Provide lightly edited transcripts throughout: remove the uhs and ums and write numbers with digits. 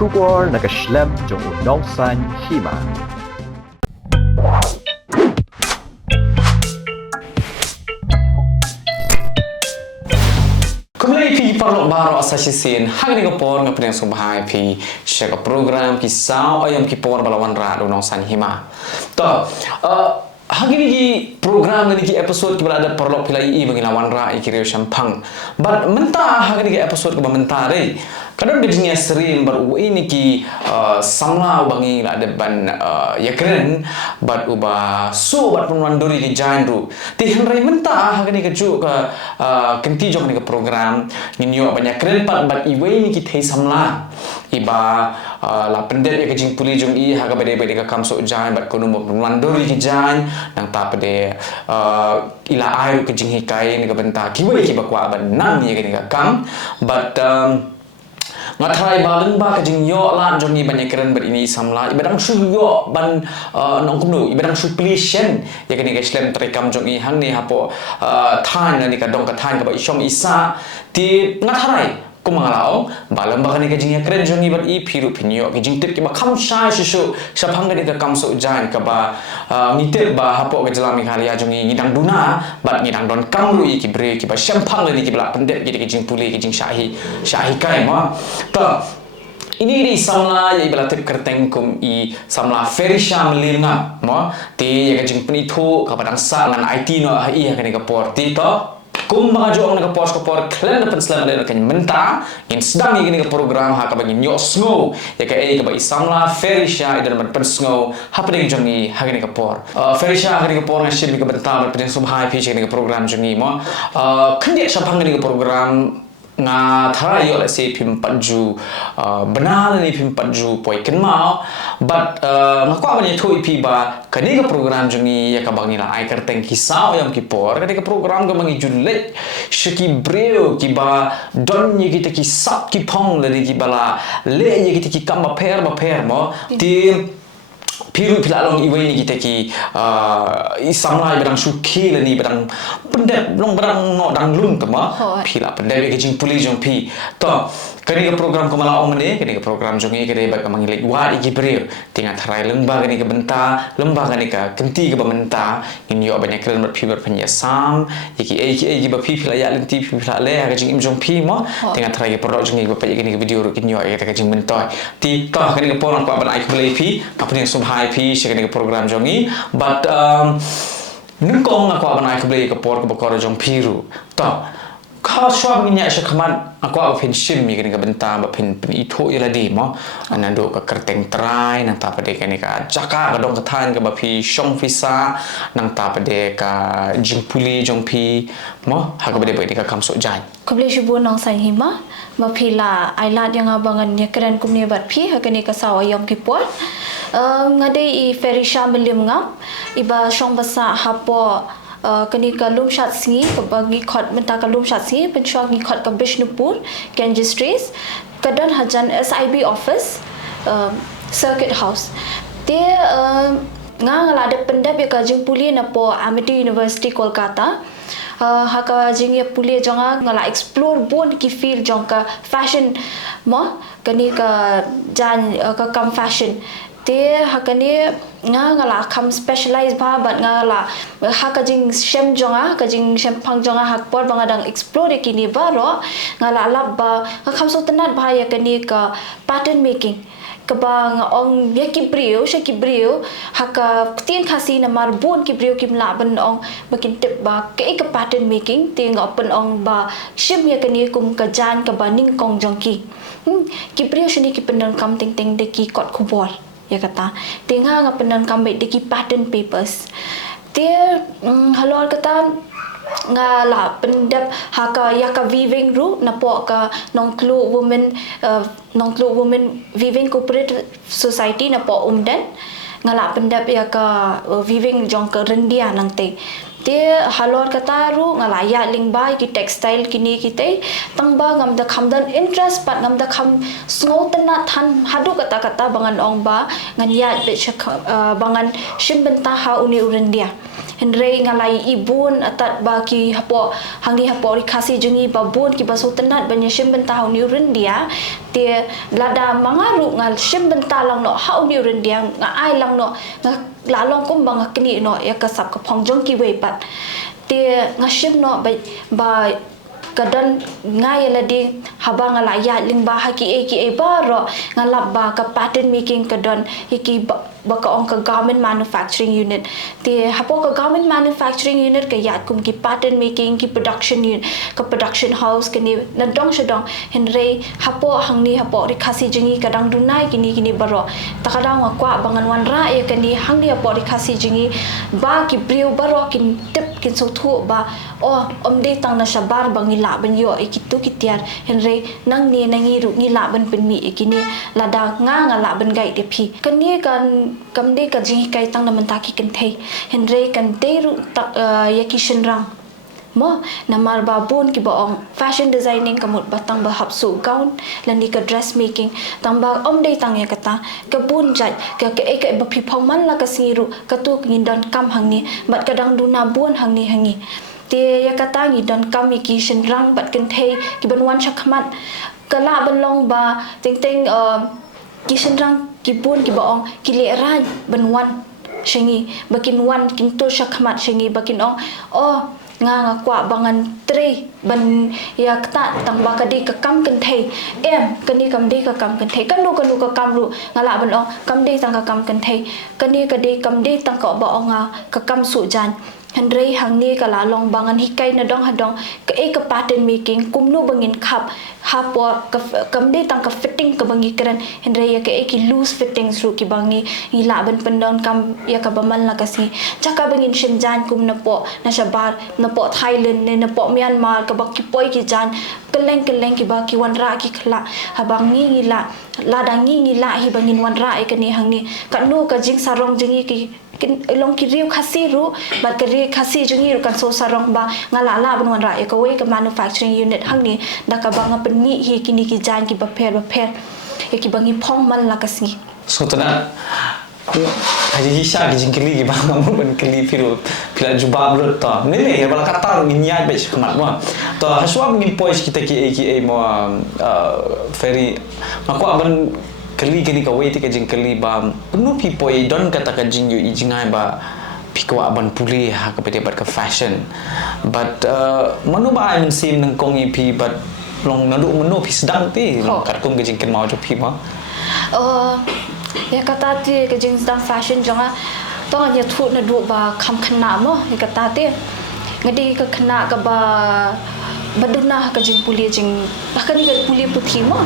Kubor nakaslem jong unongsan hima. Kembali pi parlok baro asasisin hang ni kapor nga pedang subhai pi share program kisau ayam kipor balawan ra unongsan hima. To hagi ni program ni episode kita ada parlok pilai i bagi lawan ra ikiriu champang. But mentah hagi ni episode ke mentah deh. Kadang dia sering baru ini ki samla bangi ada ban ya keren bat uba so bat penwanduri ki jandu ti henry mentah hagani ke ju ke kenti jong ni ke program ni nyo banyak keren bat iwe ni ki thei samla iba la pendek ya kejing puli jong i haga bade bade ka kamso jan bat kono penwanduri ki jan nang ta pade ila ayu kejing hikai ni ke benta kiwe ki bakwa ban nang ni ka kam but ngatai baleng ba kajing yo lan jong ni banyak keren ber ini samla ibadang shu yo ban nong kumnu ibadang shu plishen ya kini ke slem terekam jong i hang ni hapo than ni ka dong ka than ka ba isom isa ti ngatai ko mangalao baleng ba kani kajing ya keren jong i ber i phiru phinyo kajing tip ki ba kham sha shu saphang ga ni ka kam so jan ka ba ngitip ba hapo ka jalami khalia jong i ngidang duna bat ngidang don kam lu i ki bre ki ba sampang ni ki bla pendek ki kajing puli kajing shahi kai ma ta ini di samla ya ibarat kerteng kum i samla ferisha melinga mo ti ya kajing penithu ka padang sa ngan IT no i ya kani ka por ti to kum mga jo ang nagapos ko por klan na panslam na kan menta in sedang ini ka program ha ka bagi nyok sngo ya ka ka ba isamla ferisha idan man pensngo ha pedeng jongi ha kani ka por ferisha ha kani ka por ngasib ka benta pedeng subhai pi kani ka program jongi mo khandek sapang kani ka program nga thara yo la se phim panju banal ni phim panju poi ken mau but nga kwa bani thoi pi ba kani ka program jungi ya ka bangi la ai kerteng kisau yang kipor kani ka program ka bangi julle shiki breo ki ba don ni kita ki sap ki pong le ki bala le ye kita ki kam ba per mo ti piru pilalong iwe ni kita ki isamlai berang suki le ni berang pendek long berang no dang lung tama pila pendek ke jing puli jong pi to kani ke program ko mala ong ne kani ke program jong e kede ba mangilik wa iki brio tinga tharai lembah kani ke benta lembah kani ke kenti ke benta in yo banyak kelen ber piber penya sam iki ba pi pila ya lenti pi pila le ke jing im jong pi mo tinga tharai ke produk jong e ba pa kani ke video ro kin yo ke jing mentoi ti to kani ke poran ko ban ai ko le pi apa yang subhai pi shikani ke program jong e but nungkong aku akan naik beli ke por ke bakar jong piru to kau suam minyak sekaman aku akan pension mi kini ke benta ba pen itu ila di mo anando ke kerteng trai nang ta pade kani ka jaka ka dong ka than ke ba pi shong visa nang ta pade ka jingpuli jong pi mo ha ka bade ba ka kam so jan ko beli shubu nong sai hima ma phila ailat yang abangan ya keren kumni bat phi ha kani ka sawa yom ki por ngadai i ferisha melim ngam iba shong basa hapo kani kalum shat singi bagi khot menta kalum shat singi penchwa ngi khot ka Bishnupur Ganges Street kadan hajan SIB office circuit house te ngala de pendap ya kajing puli na po Amity University Kolkata haka jing ya puli jonga ngala explore bon ki feel jongka fashion mo kani ka jan ka kam fashion te hakani ngala kam specialize ba but ngala haka jing shem jonga ka jing shem phang jonga hak por bangadang explore kini baro ngala lab ba kam so tanat ba ya kani ka pattern making kabang ong ya kibriu haka tien khasi na marbon kibriu kimla ban ong makin tip ba ke ka pattern making te ngopen ong ba shim ya kani kum ka jan ka baning kong jongki kibriu shini ki pendan kam ting ting de ki kot kubor ya kata tengah ngapenan kambek deki pattern papers dia halor kata ngala pendap haka yaka weaving ru napok ka nongklu women weaving cooperative society napok umdan ngala pendap yaka weaving jong ke rendia nangte dia halor kata ru ngalaya lingbai ki textile kini kita tangba ngam da khamdan interest pat ngam da kham sngo tana than hadu kata bangan ong ba ngan ya be bangan shim benta ha uni urendia Henry ngalai ibun atat bagi hapo hang ni hapo rikasi jengi babun ki baso tenat banya shim bentah ni dia dia lada mangaru ngal shim bentah lang no hau ni dia nga ai lang no nga lalong kum bang kini no ya kasap ka pongjong ki wei pat dia nga shim no ba kadan ngai la di habang ala ya ling ba haki e baro ngalap ba ka pattern making kadan hiki ba ka ong ka garment manufacturing unit ti hapo ka garment manufacturing unit ka yat kum ki pattern making ki production unit ka production house kini nadong shadong henry hapo hangni hapo rikasi jengi kadang dunai kini baro takadang kwa bangan wan ra ya kini hangni hapo rikasi jengi ba ki brio baro kin tip kin so thu ba omde tang na sabar bangi la ban yo ikitu kitiar henry nang ni nangi ru ni la ban penmi ikini lada nga la ban gai de phi kani kan kamde ka jing kai tang na mentaki kan thei henry kan te ru yaki shinrang mo namar babun ki baong fashion designing kamut batang ba hapsu gown lani ka dressmaking tamba omde tang ya kata kabun jai ka ba phi phongman la ka siru ka tu ngindon kam hangni bat kadang duna bun hangni hangi te ya kata ngi don kam ki shinrang bat kan thei ki banwan shakmat kala banlong ba ting ki shinrang ki bun ki baong ki le ran banwan shingi bakin wan kin to shakmat shingi bakin ong nga kwa bangan tre ban ya kata tang ba kadi ka kam kan thei kani kam de ka kam kan thei kanu ka kam ru ngala ban ong kam de tang ka kam kan thei kani kadi kam de tang ka ba ong ka kam su jan Henry hangni kala long bangan hikai na dong hadong ka pattern making kumnu bangin khap hapo kamde tang ka fitting ka bangi kran Henry ya ki loose fittings ru ki bangi ila ban pendon kam ya ka bamal la kasi chaka bangin shimjan kum na po na sabar na po Thailand ne na po Myanmar ka baki poi ki jan keleng ki ba ki wan ra ki khla habangi ngila ladangi ngila hi bangin wan ra e kani hangni kanu ka jing sarong jingi ki long ki riu khasi ru bat ka ri khasi jungi ru kan so sarong ba ngala la ban wan ra e ka wei ka manufacturing unit hangni da ka banga penni hi kini ki jan ki ba pher e ki bangi phong man la kasi so tana haji hisha ki jingkili ki banga mo ban kili pila jubab lo ta ne ya bala kata niat be khmat mo to haswa ngin pois kita ki mo ferry makwa ban kali ka wei ti ka jingkili ba penuh pipoi don kata ka jing yu ijingai ba pikwa ban puli ha ka pete bat ka fashion but manu ba ai sim nang kong ip but long nadu menu pi sedang ti long kat kong ka jingkin mau jo pi ma ya kata ti ka jing sedang fashion jonga to nya thu na du ba kham khana mo ya kata ti ngadi ka khana ka ba baduna ka jing puli jing bahkan ka puli puthi mo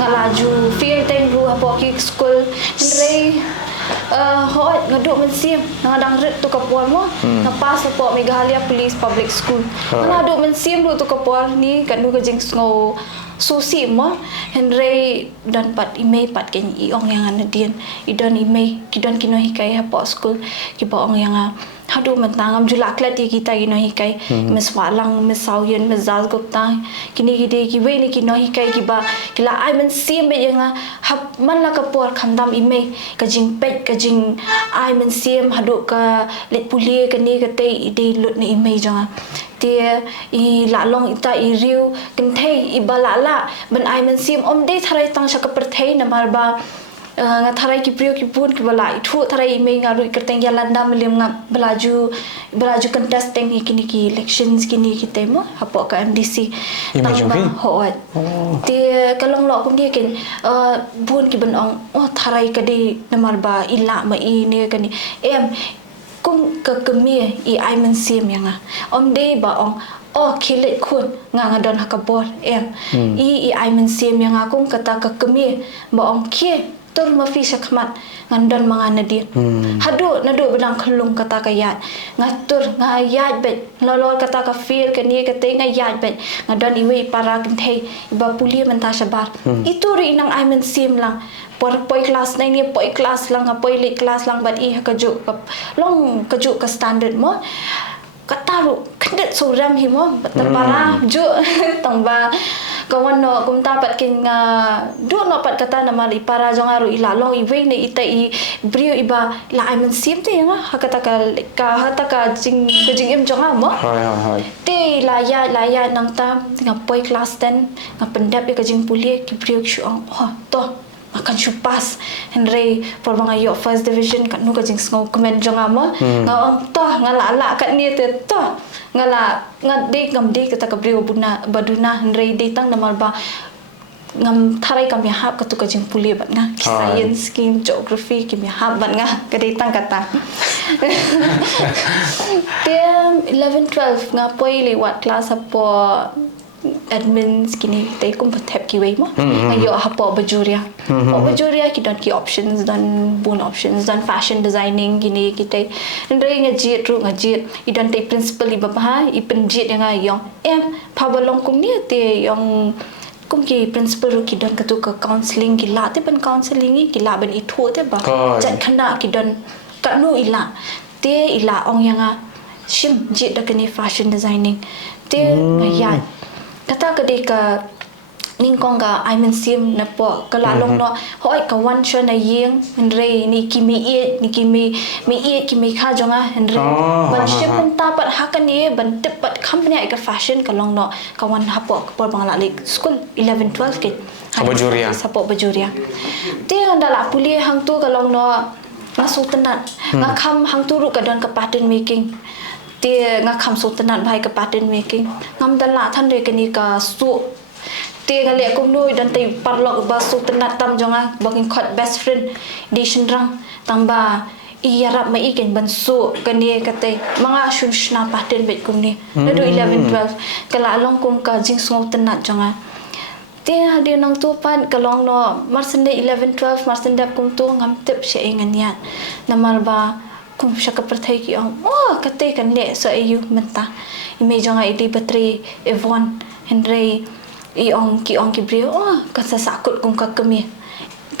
ngalaju field time ru apo ki school Henry hoi ngadu men sim ngadang rit tu kapol mo na pas apo Meghalaya Police Public School ngadu men sim ru tu kapol ni kan nu ka jing ngo susi mo Henry dan pat email pat ken I ong yang anadien I don email ki don kino hikai apo school ki ba ong yang hadu mentangam julak lati kita kino hikai mes walang mes sauyen mes zaz gupta kini gide ki we ni kino hikai ki ba kila ai men sim be yang hab man la kapor khandam ime ka jing pet ka jing ai men sim hadu ka let pulie ka ni ka te ide lut ni ime janga tia I la long ita I riu kan thei I balala ban ai men sim om de tharai tang sha ka per thei na mar ba nga tharai ki priyo ki pun ki bala ithu tharai me nga ru kerteng ya landa melim nga belaju contesting kini ki elections kini ki temo hapo ka MDC tang hoat ti kalong lo kum dia ken bun ki ban ong tharai ka de namar ba ila ma I ne kani kum ka kemie I ai men sim yang om de ba ong kilit kun nga don hakabor I ai men sim yang kum kata ka kemie ba ong kie tur mafi sakmat ngandon mga nadin hadu nadu bilang kelung kata kayat ngatur ngayat bet lolol kata ka feel kani kata ngayat bet ngadon iwe para kentei iba puli menta sabar itu ri nang I men sim lang poi kelas nang ni poi kelas lang poi lit kelas lang bat I kajuk long kajuk ka standard mo kataru kendet soram himo terpara ju tangba kawan no kum tapat king do no pat kata na mali para jong aru ila long I wei ne ita I brio iba la I men sim te nga hakata ka jing em jong amo Hoi. te la ya nang tam nga poi class 10 nga pendap ka jing pulie ki brio shu to akan chupas Henry por mga yo first division kan nu ka jing sngo comment jong amo nga to nga la kat ni te to nga de ngam de kata ka brio baduna Henry de tang namal ba ngam tharai kam ya hap katu ka jing pulie bat nga science kim geography kim ya hap bat nga ka de tang kata te 11 12 nga poi liwat class apo admin skini tay kum pathep ki wei mo ayo hapo bajuria ki don ki options dan bon options dan fashion designing gini kita ndai ngajit I don tay principal I bapa I penjit yang ayong pabalong kum ni te yang kum ki principal ru ki don katu ka counseling ki la te ban counseling ki la ban I thu te ba jan khana ki don ka nu ila te ila ong yang shim jit da kini fashion designing te ya kata ka de ka ningkong ka I men sim na po kalalong no hoi ka wan sha na yeng Henry ni kimi ki mi kha jonga Henry ban ship ban tapat hakan ye ban tepat company ka fashion ka long no ka wan hapo ka por bangla lik school 11 12 ke sapo bajuria te andala puli hang tu ka long no masuk tenat nga kham hang tu ru ka don ka pattern making te nga kham so tenat bhai ka pattern making ngam dala than re kani ka su te ga le kum noi dan te parlok ba so tenat tam jonga bangin khot best friend edition rang tamba iyarap mai iken ban su kani kate mga shunshna pattern bet kum ni nadu 11 12 kala long kum ka jing so tenat jonga te dia nang tu pan kalong no marsende 11 12 marsende kum tu ngam tip she ngan ya namal ba kum shaka perthai ki kate kan le so ayu menta ime jonga idi batri evon Henry ki brio ka sakut kum ka kemi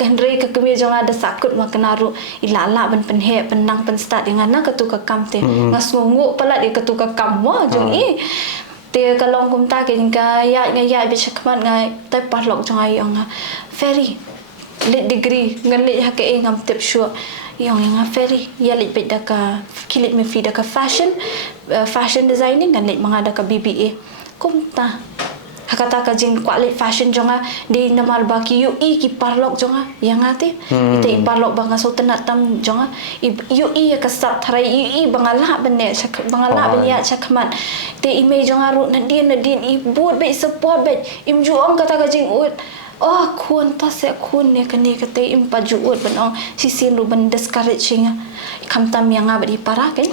Henry ka kemi jonga ada sakut maknaru ilala ban penhe penang pen start dengan na katu ka kamte ngasngu pala dia katu ka kam jong te kalong kum ta ke ka ya be shakman ngai tai parlok jonga yang ferry lit degree ngan lit ha ke ngam tip sure yang ferry ya lit beda ka kilit me fi da ka fashion designing dan lit mangada ka BBA kum ta hakata ka jing quality fashion jonga di namal ba ki UI ki parlok jonga yang ate ite parlok banga so tenat tam jonga UI ka sap tharai UI bangala bane bangala banya chakman te ime jonga ru nadin I bud be support be im juong kata ka jing ut kun ta se kun ne kane kate im pajuut ban sisin ru ban discouraging kam tam yang abadi para kan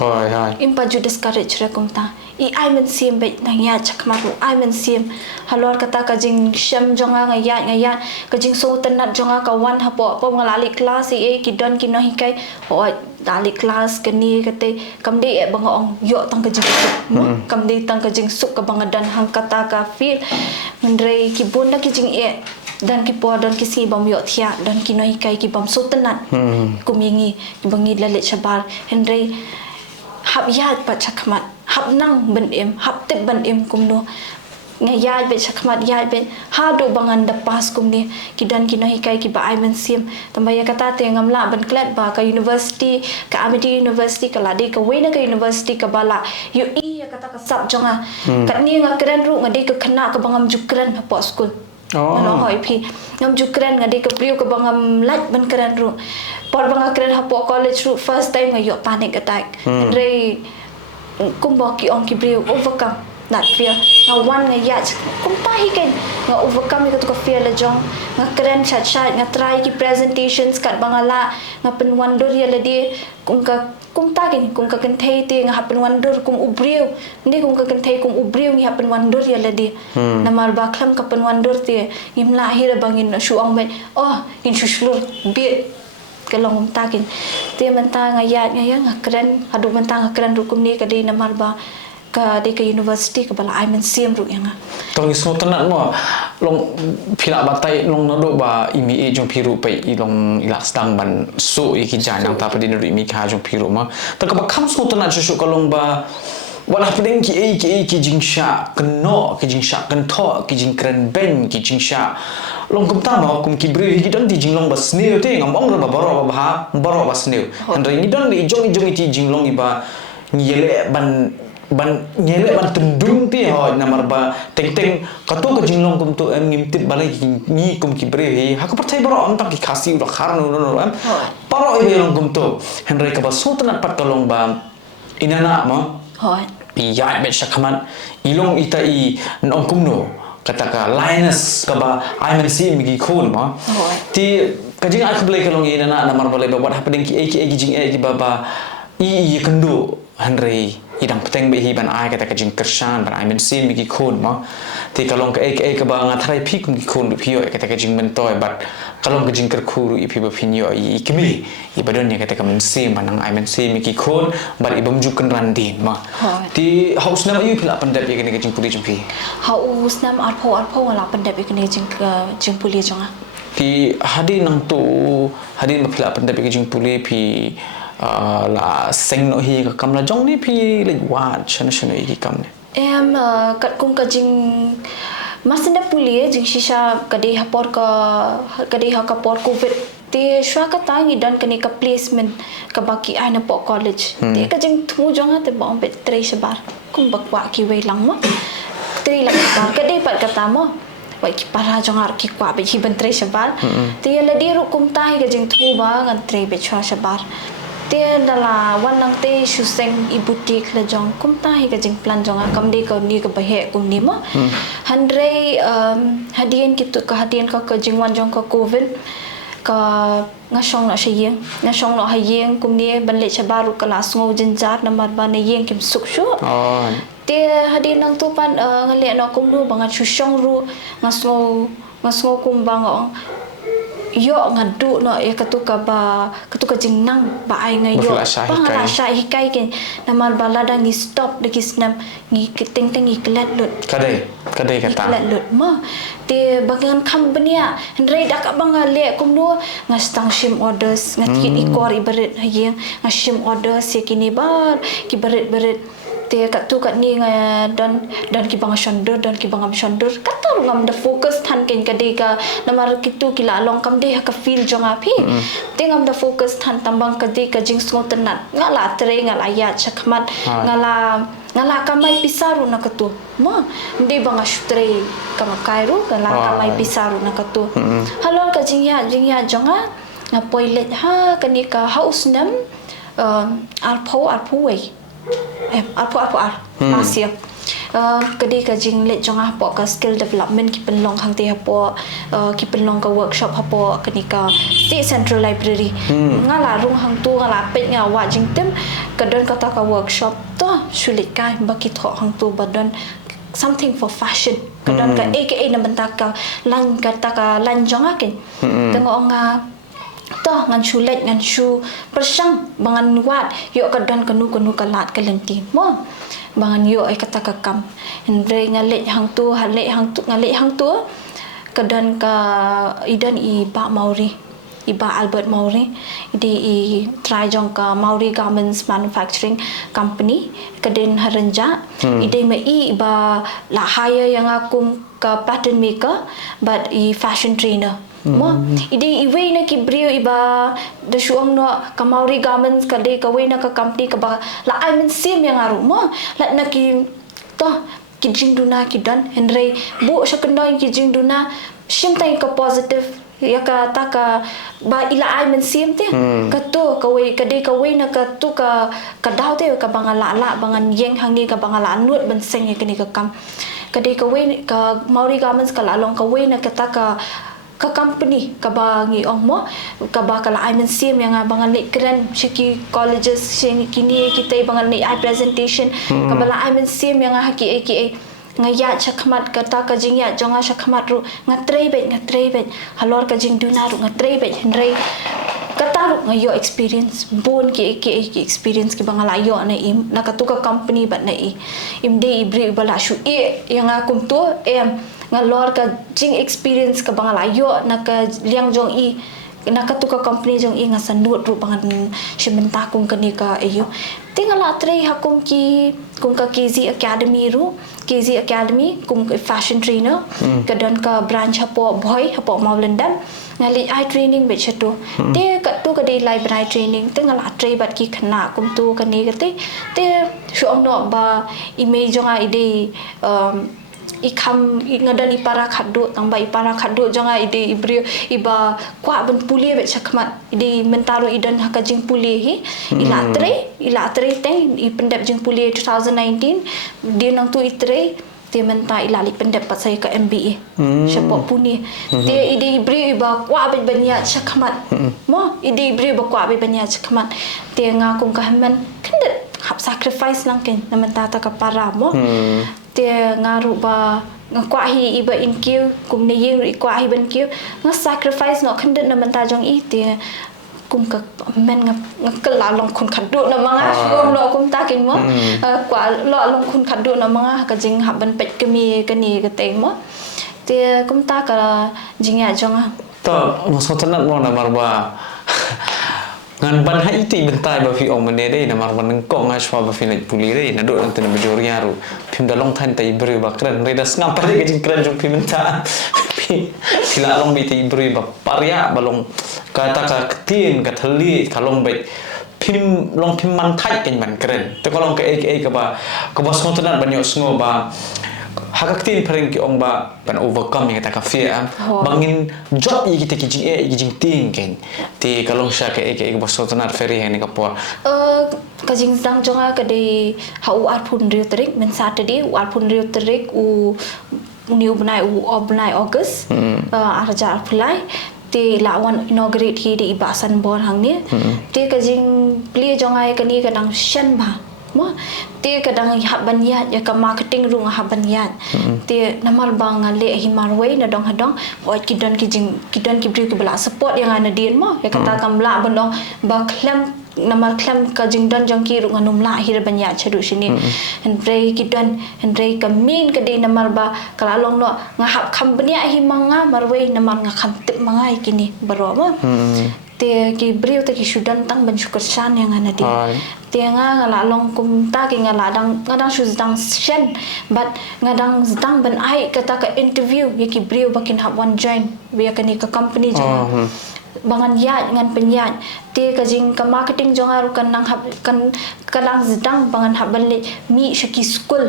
im paju discourage ra kum ta I men sim be na ya chakmar ru I men sim halor kata ka jing sham jonga ngaya ka jing so tanat jonga ka wan hapo ngalali class ki don ki no hikai dali class kani kate kamde bangong yo tang ka jing kamde tang ka jing suk ka bangadan hang kata ka feel mendrei ki bunda ki jing dan ki po dan ki si bam yo thia dan ki no hikai ki bam so tanat kumingi ki bangi lalit shabar Henry hab yat pa chakmat hab nang ban hab tip ban kumno ngayat be chakmat yat be ha do bangan da pas kumni kidan kino hikai ki ba I men sim tambaya kata te ngamla ban klat ba ka university ka Amity University ka ladi ka wena ka university ka bala UI kata ka sab jonga kat ni ngakran ru ngade ka khana ka bangam jukran po school hoi phi ngam jukran ngade ka priyo ka bangam lat ban kran ru por banga kran hapo college ru first time ngayo panic attack re kumbo ki ki brio overcome that fear nga one nga yat kumpahi ken nga overcome ka fear la jong nga kren chat nga try ki presentations kat bangala nga penwandor ya ladi kung ta ken kung ka kenthei te nga penwandor kung ubrio ndi kung ka kenthei kung ubrio nga penwandor ya ladi namar baklam ka penwandor te imla hira bangin shuang ben in shuslur bi kalong takin te menta ngayat nga keren adu menta nga keren rukum ni kadi namar ba ka de ka university ka bala I men sim ru yang tong isno tenan mo long phila batai long nado ba imi jong phiru pai ilong ila stang ban so iki janang ta padin ru imi kha jong phiru ma ta ka ba kham so tenan shu ka long ba Walah pedeng ki jing sha keno ki jing sha kento ki jing kren ben ki jing sha long kum ta ma kum ki bre ki don ti jing long bas ne te ngam ong ba baro ba baro bas ne han re ni don ni jong ti jing long iba nyele ban nyele ban tundung ti ho namar ba teng kato ka jing long kum to em ngim tit balai ni kum ki bre he ha ko percaya baro am ta ki khasi ro khar no am paro e long kum to han re ka ba so tan pat ka long ba inana ma Hoi. Iya, bet syakaman ilong ita I nong kumno kata ka Linus ka ba I si migi kun ma ti kajing aku beli kalong ina na namar balik ba what happening ki jing ki ba I kendo hanrei idang peteng be hi ban ai kata kajing kersan ban I si migi kun ma ti kalong ka ka ba ngatrai pi kum ki kun pio kata kajing mentoy but kalong kajing kerkuru ipi ba pinyo I kemi I badon ya kata ka si manang I si migi kun bar ibam jukan randin ma ti haus nama iu pila pandap ya kene kajing puli jumpi Haus nam arpo ngala pandap ikene jing puli jonga. Pi hadi nang tu hadi ma pila pandap kajing puli pi la seng no hi ka kam la jong ni pi le wat chana I kam ni Em kat kung ka jing masenda puli jing shisha kadi hapor ka por covid ti shwa ka tangi dan kani ka placement ka baki ai na po college ti ka jing thu jonga te bong bet tre shabar kum bakwa ki wei lang mo tre lang ka kadi pat kata mo wai ki para jonga ki kwa be hi ban tre shabar ti la di ru kum tai ka jing thu ba ngan tre be chwa shabar Tia dala wanang te suseng ibutik la jong kum tahi ka jing plan jong akam di ka ni ka bahe kum ni ma handrei hadian kitu ka hadian ka jing wan jong ka covid ka ngasong na shiyeng ngasong no hayeng kum ni ban le chabaru kala sngo jinjak namar ban yeng kim suk shu Tia hadian nang tu pan ngale no kum ru bangan shushong ru ngasngo kum bangong yo ngadu no ya katuka jing nang ba ai ngai yo pangala sha hikai ken namar balada ngi stop de kisnam ngi ting ngi klet lut kadai kata klet lut ma te bagan company ndrei dak bangale kumno ngastang shim orders ngati ikor ibaret hayeng ngashim orders yakini bar ki baret te kat tu kat ni dan ki bang shondur kata ngam da focus than ken kade ka namar kitu kila long kam de ka feel jonga phi te ngam da focus than tambang kade ka jing sngo tanat ngala tre ngala ya chakmat ngala kamai pisaru na katu ma de bang ashtre kama kairu ngala kamai pisaru na katu halon ka jing ya jonga na poilet ha kani ka house nam arpo wei arpo masih kadi ka jing le jonga po ka skill development ki penlong hang te hapo ki penlong ka workshop hapo kani ka state central library ngala rung hang tu ngala pet nga wa jing tem kadon kata ka workshop to sulit ka baki tho hang tu badon something for fashion kadon ka aka na banta ka lang kata ka lan jonga ken tengok nga to ngan sulet ngan shu persang bangan wat yo kadon kanu kalat kalentin mo bangan yo ai kata ka kam endre ngale hang tu ngale hang tu kadon ka idan I ba mauri iba Albert Mauri di try jong ka Mauri Garments Manufacturing Company kadin haranja ide me iba la hire yang aku ka pattern maker but fashion trainer mo ide iwe na ki brio iba da shuang no ka Mauri Garments ka de ka we na ka company ka ba la I mean sim yang aru mo la na ki to ki jing duna ki dan henry bu sha kendoi ki jing duna shim tai ka positive ya ka ta ka ba ila I mean sim te ka to ka we na ka tu ka daw te ka bangala la bangan yeng hang ni ka bangala nuot ban seng ka ni ka kam ka de ka we ka Mauri Garments ka la long ka we na ka ta ka company ka ba ngi ong mo ka ba kala I mean sim yang bangan ni keren shiki colleges shini kini kita bangan ni I presentation ka bala I mean sim yang haki aka ngaya chakmat kata ka jingya jonga chakmat ru ngatrei bet halor ka jing duna ru ngatrei bet hendrei kata ru ngayo experience bon ki experience ki bangala yo na im nakatuka company bat na imde ibri bala shu yang akum tu ngalor ka jing experience ka bangala yo na ka liang jong nak tu ka company jong inga sanut ru bangan sementah kum kani ka ayu tinggal atre hakum ki kum ka KZ Academy ru KZ Academy kum fashion trainer kadan ka branch hapo boy hapo Maulendam ngali eye training be chatu te ka tu ka dei live eye training tinggal atre bat ki khana kum tu kani kate te shom no ba image jong ide ikam ngadan ipara khaddu tangba ipara khaddu jonga ide ibri iba kwa ben puli be chakmat ide mentaro idan hakajing puli hi ila tre te I pendap jing puli 2019 dia nang tu itre te menta ila li pendap pat saya ke MBA siapa puni te ide ibri iba kwa be banya chakmat mo ide ibri ba kwa be banya chakmat te ngakum kahman kandet hap sacrifice nang ken namenta ta ka para mo te ngaru ba ngakwa hi iba in kiu kum ne yeng ri kwa hi ban kiu nga sacrifice no khandet na manta jong I te kum ka men ngakala long khun khaddu na manga kum lo kum ta kin mo kwa lo long khun khaddu na manga ka jing hab ban pet kemi kani ka te mo te kum ta ka jing ya jong to mo so tanat mo na marba ngan ban ha iti bentai ba fi ong mane dei na mar ban ko nga shwa ba fi na puli dei na do nang ten majori yaru phim da long than tai bri ba kran re da snam pa de jing kran jong phim ta sila long bi tai bri ba parya ba long ka ta ka tin ka thali ka long bai phim long phim man thai ken man kran te ko long ka e ka ba so tanat ban yo sngo ba hakaktin pareng ki ong ba pan overcome yang kata fear bangin job yi kita kijing ting ken ti kalong sha ke boso tanar ferry hen ka por kajing sang jonga ka de hau ar phun riu trik men saturday ar phun riu trik u new banai August arja phulai te lawan inaugurate hi de ibasan bor hang ni te kajing pli jonga ka ni ka dang shan ba mo te kadang haban ya ka marketing rung haban ya te namar bang ale hi marway na dong hadong oi kidan ki bri ke bela support yang ana din mo ya kata kam la bandong ba klam namar klam ka jingdan jangki rung anum la hi ban ya chadu sini andre kidan andre ka min ka de namar ba kala long no nga hab company hi manga marway namar nga kham tip manga kini baro mo te ki brio te ki sudan tang ban syukur shan yang ana di te nga ngala long kum ta ki ngala ngadang shu dang shen but ngadang dang ban ai kata ka interview ye ki brio bakin hab one join we ka ni ka company jong bangan ya ngan penyat te ka jing ka marketing jong aru kan nang hab kan kadang sedang bangan haban le mi shaki school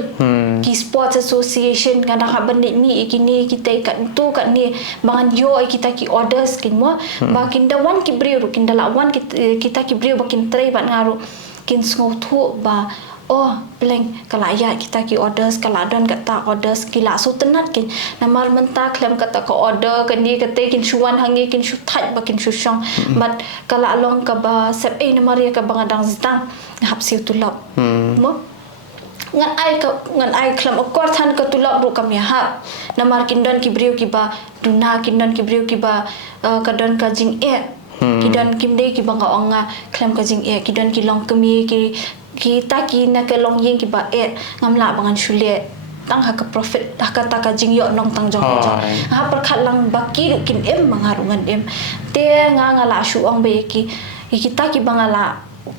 ki sports association ngadang haban le mi ikini kita kat tu kat ni bangan yo kita ki orders kin mo bakin da wan ki brio kin da la wan kita ki brio bakin tray ban ngaru kin sngo thu ba oh blank kala ya kita ki orders kala don kata orders kila su tenat kin namar menta klem kata ko order kan ni kate kin shuan hangi kin shu thai bakin shu shong but kala long ka ba sep namar ya ka bangadang zitang hap siu tulap mo ngan ai klem akor than ka tulap ru kam ya ha namar kin don ki brio ki ba duna kin don ki brio ki ba ka don ka jing kidan kimde ki banga onga klem ka jing kidan ki long kemi ki kita ki na ke long yeng ki ba ngamla bangan shule tang ha ka profit ha ka ta ka jing yo nong tang jong ha per khat lang baki kin mangarungan te ngala shu ong be ki kita ki bangala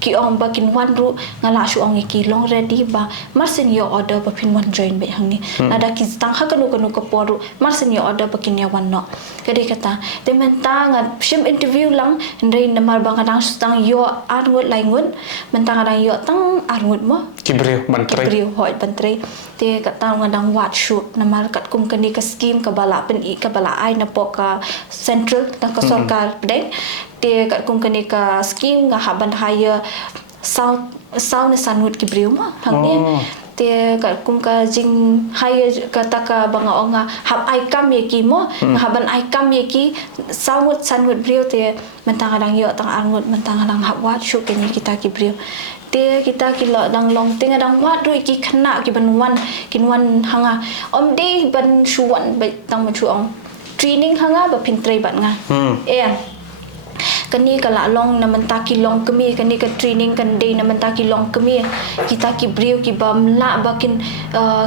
ki ong bakin wan ru ngala shu ong ki long ready ba marsen yo order ba pin wan join be hang ni nada ki tang ha kanu ko poru marsen yo order bakin ya wan no kade kata te menta ngat shim interview lang ndai namar bang kadang stang yo arngut laingun menta kadang yo tang arngut mo kibriu bantre kibriu hoi bantre te kata ngadang wat shoot namar kat kum kani ka scheme ka bala pen ka bala ai na poka central ta ka sarkar pde te kat kum kani ka scheme nga haban hire sound sanut kibriu ma hang ni te kat kum ka jing hire kata ka banga onga hab ai kam ye ki mo haban ai kam ye ki sanut brio te mentang adang yo tang angut mentang adang hab wat shoot kani kita kibriu te kita kilo dang long ting adang wat ru ki khana ki ban wan kin wan hanga om de ban shuan ba tang ma chuong training hanga ba pin trai ban nga kani kala long na mentah ki long kemi kani ka training kan day na mentah ki long kemi kita ki brio ki ba mla bakin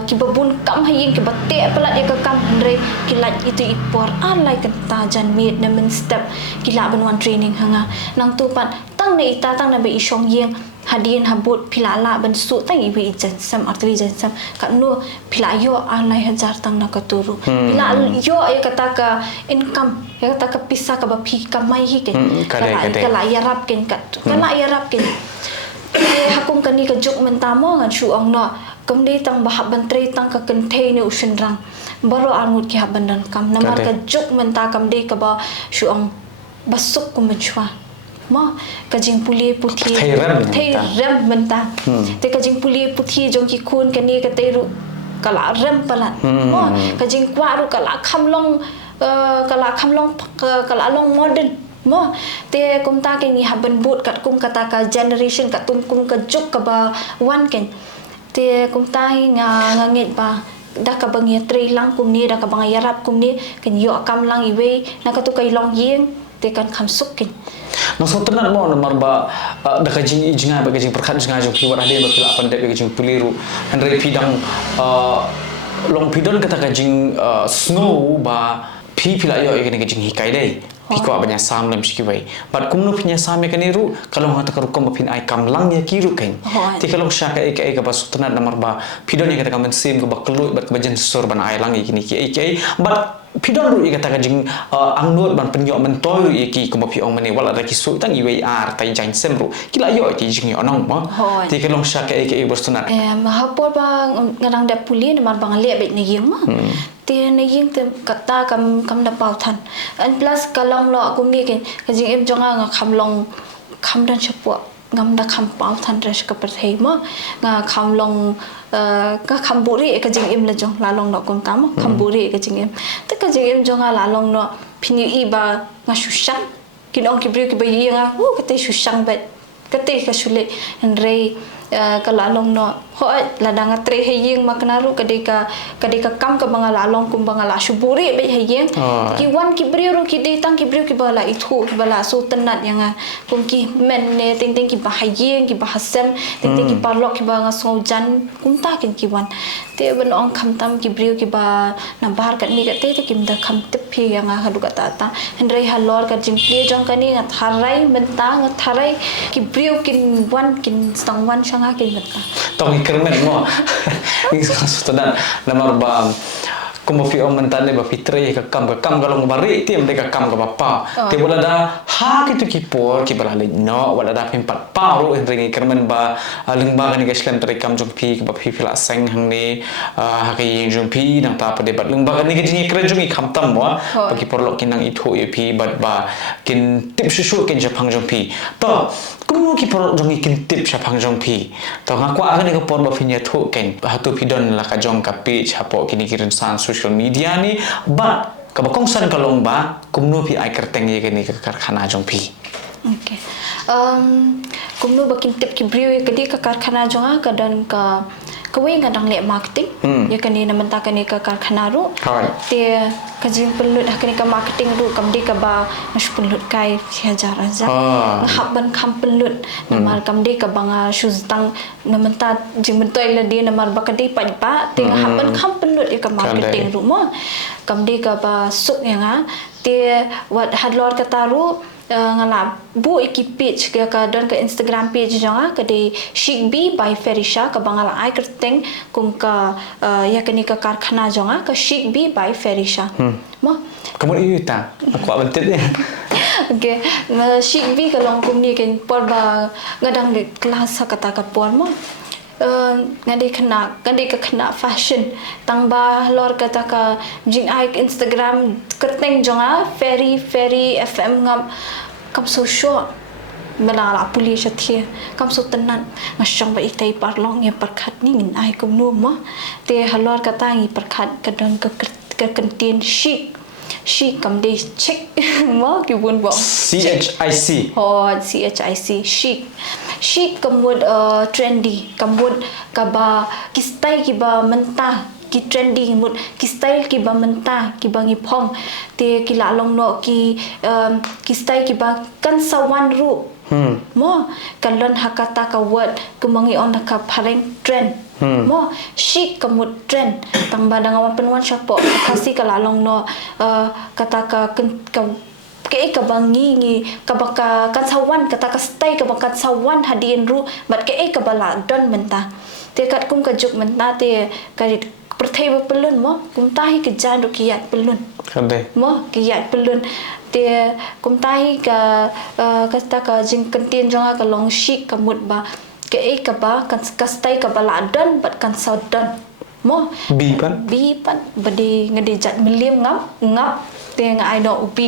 ki babun kam hayin ki batte pala dia ka kam andre ki laj itu ipor alai kan ta jan mit na men step ki la ban wan training hanga nang tu pan tang ne ita tang na be isong yeng hadian habut pilala ban su tang iwi jan sam artwi jan sam kan nu pila yo alai hajar tang na katuru pila yo ya kata ka income ya kata ka pisa ka ba phi kamai hi ke kala ya rap ken kat kala ya rap ken hakung kani ka juk menta mo ngan su ong no kamde tang bahab bantre tang ka kenthe ne usin rang baro anut ki habandan kam namar ka juk menta kamde ka ba su ong basuk ko menchwa ma kajing puli puthi thei ram menta te kajing puli puthi jong ki khun kani ka teru kala ram palat ma kajing kwaru kala khamlong kala long modern mo te kum ta ke ngi haban but kat kum kata ka generation kat tum kum ka juk ka ba wan ken te kum ta nga nget ba dah ka bangi tri lang kum ni dah ka bangi yarap kum ni ken yo kam lang iwe na ka tu kai long yeng te kan kham suk ken no so tenan mo nomor ba da kajing ijinga ba kajing perkhat jinga jo ki wara de ba pila pandai ba kajing puliru andre pidang long pidon kata kajing snow ba pila yo ikene kajing hikai dei piko banyak sam lam shiki bai but kumno pinya sam ya kaniru kalau ngata karu kom pin ai kam lang ya kiru ken ti kalau syaka ek ba sutna nomor ba pidon ya kata kamen sim ko ba kelu ba bajen sor ban ai lang ikini ki ek but pidon ru ikata kajing angnot ban penyo mentoy ru iki ko pi ong mane wala da ki su tang iwe ar tai jang semru kila yo ti jing yo nong mo ti kalau syaka ek ba sutna mahapor ba ngadang da puli nomor bang le bet ni yeng ma te na yeng te kata kam da pau than an plus kalong lo aku mi ken kajing em jonga nga khamlong kham dan chapwa ngam da kham pau than res ka per thei ma nga khamlong ka khamburi kajing em la jong la long no kum tam khamburi kajing em te kajing em jonga la long no phini i ba nga shushang kin ong ki bri ki ba yenga kate shushang bet kate ka shule en rei kala long no hoi ladang tre hayeng maknaru kadika kam ka banga lalong kum banga la shuburi be hayeng ki wan ki briru ki de tang ki briru ki bala ithu ki bala so tanat yang kum ki men ne ting ting ki ba hayeng ki ba hasem ting ting ki parlok ki banga so jan kum ta kin ki wan te ban ong kham tam ki briru ki ba na bar ka ni ka te kim da kham tip phi yang hadu ka ta hendrai halor ka jing pli jong ka ni tharai menta tharai ki briru kin wan kin stang wan shanga kin menta tong ikermen mo ini sudah nomor ba como fi om mentane ba fitre ka kam kalau ngabari ti mereka kam ka papa ti wala da ha kitu ki por ki bala no wala da pimpat paru entring kermen ba leng ba ni gaslam tari kam jong pi ka ba fi fila seng hang ni ha ki jong pi nang ta pa debat leng ba ni ki jing kre jong kham tam mo ba ki por lo kin nang itho ye pi bat ba kin tip shu kin japang jong pi to kumu ki por jong kin tip japang jong pi to ngakwa aga ni ka por ba fi nya tho ken hatu pidon la ka jong ka pi chapo kini kirin san social media ni ba kabakong san kalong ba kumno pi ai kerteng ye kini ka karkhana jong pi okay kumno bakin tip ki brio ye kadi ka karkhana jonga kadan ka kawai ngadang le marketing ya kani na menta kani ka karkhana ru te kajing pelut kani ka marketing ru kamdi ka ba mas pelut kai 1000 aja habban kham pelut namar kamdi ka banga shoes tang na menta jing mentoy la dia namar bakadi pa te habban kham pelut ya ka marketing ru mo kamdi ka ba suk yang te wat hadlor ka taru ngala bu iki page ka don ka Instagram page janga ka de Shikbi by Ferisha ka bangala ai kerteng kum ka ya kani ka karkhana janga ka Shikbi by Ferisha mo kamu ita aku abentet ya okay Shikbi ka long kum ni ken por ba ngadang de kelas kata ka por mo ngadi ka khna fashion tang ba lor kata ka jing ai Instagram kerteng jonga Feri FM ngam kam so short melala puli chathia kam so tanan ngasang ba itai parlong ya perkhat ni ngin ai kum nu ma te halor kata ngi perkhat kadon ka kantin chic kam de check ma ki bun bo CHIC chic kamud trendy kamud ka ba kistai ki ba mentah ki trending mut ki style ki ba mentah ki bangi phong te ki la long no ki style ki ba kan sawan ru mo kalon hakata ka word kemangi on ka pareng trend mo chic kamut trend tang badang awan penwan syapo kasi ka la long no kata ka ke ka bangi ngi ka baka kan sawan kata ka style ka baka sawan hadin ru bat ke ka bala don mentah te kat kum ka juk mentah te ka perthai ba pelun mo kum tahi ke jan ru kiat pelun Kade. mo kiat pelun te kum tahi ka kata ka jing kentien jonga ka long chic ka mut ba ke ka ba kan ka style ka bala don bat kan saudan mo Bi pan. badi ngadi jat melim ngap te nga ai no upi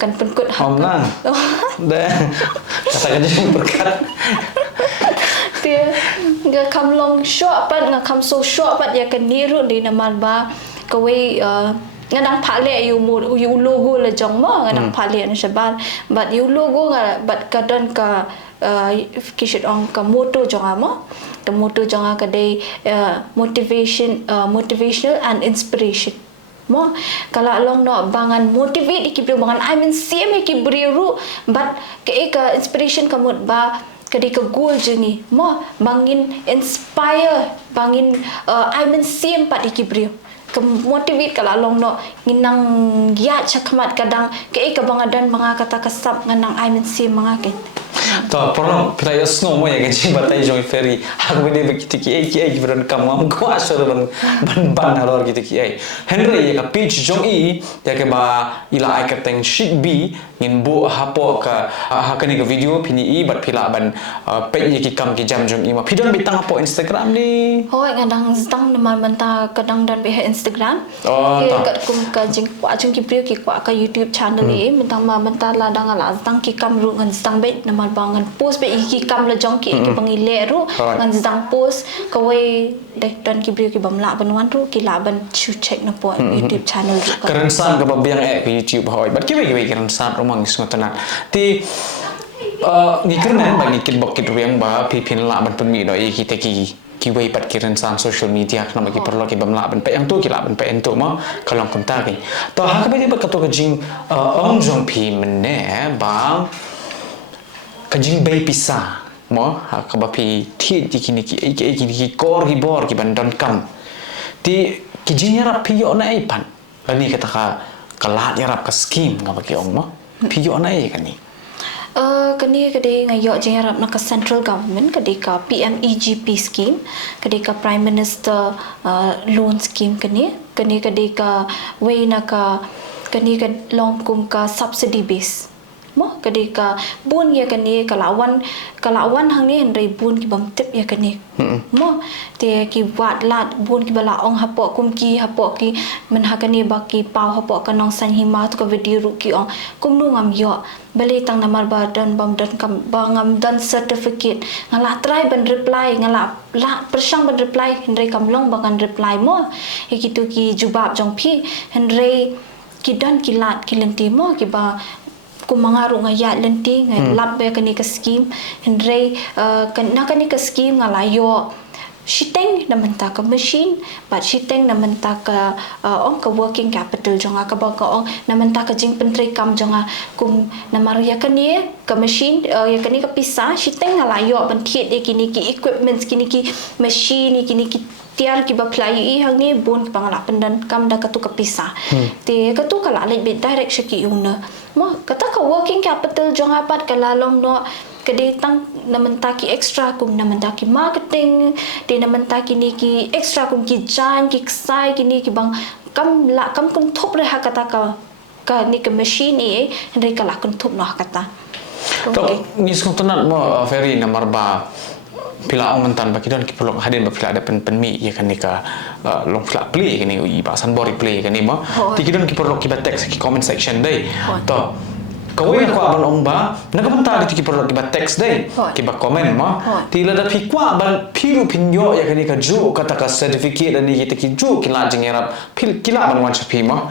kan penkut Om lang. Dah. Kata kerja berkat. te nga kam long short pat nga kam so short pat ya kan niru di naman ba kawai nga nang phale yu logo la jong mo nga nang phale na saban but yu logo nga but kadon ka kishit ong ka moto jong mo ka moto jong ka dei motivational and inspiration mo kala long no bangan motivate ikibri bangan I mean same ikibri ru but ka inspiration kamut ba kadi ka goal jengi mo bangin inspire bangin I mean same pat ikibri ke motivate kala long no nginang giat chakmat kadang ka bangadan mga kata kasap nganang I mean same mga ken To porong pila snow mo ya ganci batai jong ferry. Aku bede bekiti ki ai beran kamu ko asor ban halor gitu ki ai. Henry ya ka pitch jong ya ke ba ila ai kateng shik bi ngin bu hapo ka hakani ka video pini bat pila ban pe ye ki kam ki jam jong ma pidon bitang hapo Instagram ni. hoi ngadang stang naman banta kadang dan beha Instagram kat kum ka jing kwa jing ki priyo ki kwa ka YouTube channel ni mentang ma banta la dang ala stang ki kam ru ngan stang bet namal bangan post be ki kam la jong ki pangile ru ngan stang post ka wei deh dan ki priyo ki bamla banwan ru ki la ban chu check na po YouTube channel ru ka Keren san ka babiang ke YouTube hoi bat kiwe keren san romang isngotanan ti ngikirnen bagi kit bokit riang ba pipin la ban penmi do kita ki wei pat kiran san social media kana bagi perlu ki bamla ban pe yang tu ki la ban pe entu mo kalong kontak ni to ha ka bagi ba kato ka jing ong jong pi mene bang ka jing bei pisa mo ha ka ba pi thi kini ki kor ki bor ki ban don kam ti ki jing yarap pi yo na ai pan ani kata ka kalat yarap ka scheme ka bagi ong mo pi yo na ai kani kani kadi ngayok jeng Arab nak central government kadi ka PMEGP scheme kadi ka Prime Minister loan scheme kadi ka way nak kani ka long kum ka subsidy base mo kadi ka bun ya kani kalawan hang ni hendai bun ki bam tip ya kani mo te ki wat lat bun ki bala ong hapo kum ki hapo ki men ha kani ba ki pau hapo kanong san hima to ka video ru ki ong kum nu ngam yo balik tang namar badan bam dan kam bangam dan certificate ngala try ban reply ngala la persang ban reply hendai kam long bangan reply mo ikitu ki jubab jong pi hendai ki dan ki lat ki lenti mo ki ba kung mangaru ngayat lenti ngay lab ba kani ka scheme hendrai kani ka scheme ngalayo shiteng naman ta ka machine but shiteng naman ta ka ong ka working capital jonga ka ba ka ong naman ta ka jing pentri kam jonga kum namar ya kani ka machine ya kani ka pisa shiteng ngalayo ban thiet e kini ki equipments kini ki machine kini ki tiar ki ba play hang ni bon pangala pendan kam da ka tu ka pisa te ka tu kala le bit direct shaki yung na mo kata ka working capital jonga pat kalalong no kadetang namantaki extra kum namantaki marketing di namantaki ni ki extra kum ki jan ki ksai kini ki bang kam kun thop re ha kata ka ni ka machine e hendai kala kun thop no ha kata to ngis ko tanat mo ferry nomor ba pila ong mentan baki don ki pelok hadin ba pila ada pen mi ya kan nika long pila play kan ni i ba san bori play kan ni mo ti ki don ki pelok ki ba text ki comment section dai to kawai ko abang ong ba nagabanta ki pelok ki ba text dai ki ba comment mo ti la da pi kwa ban piru pinyo ya kan nika ju kata ka certificate dan ni kita ki ju ki la jing erap pil ki la ban wan chapi mo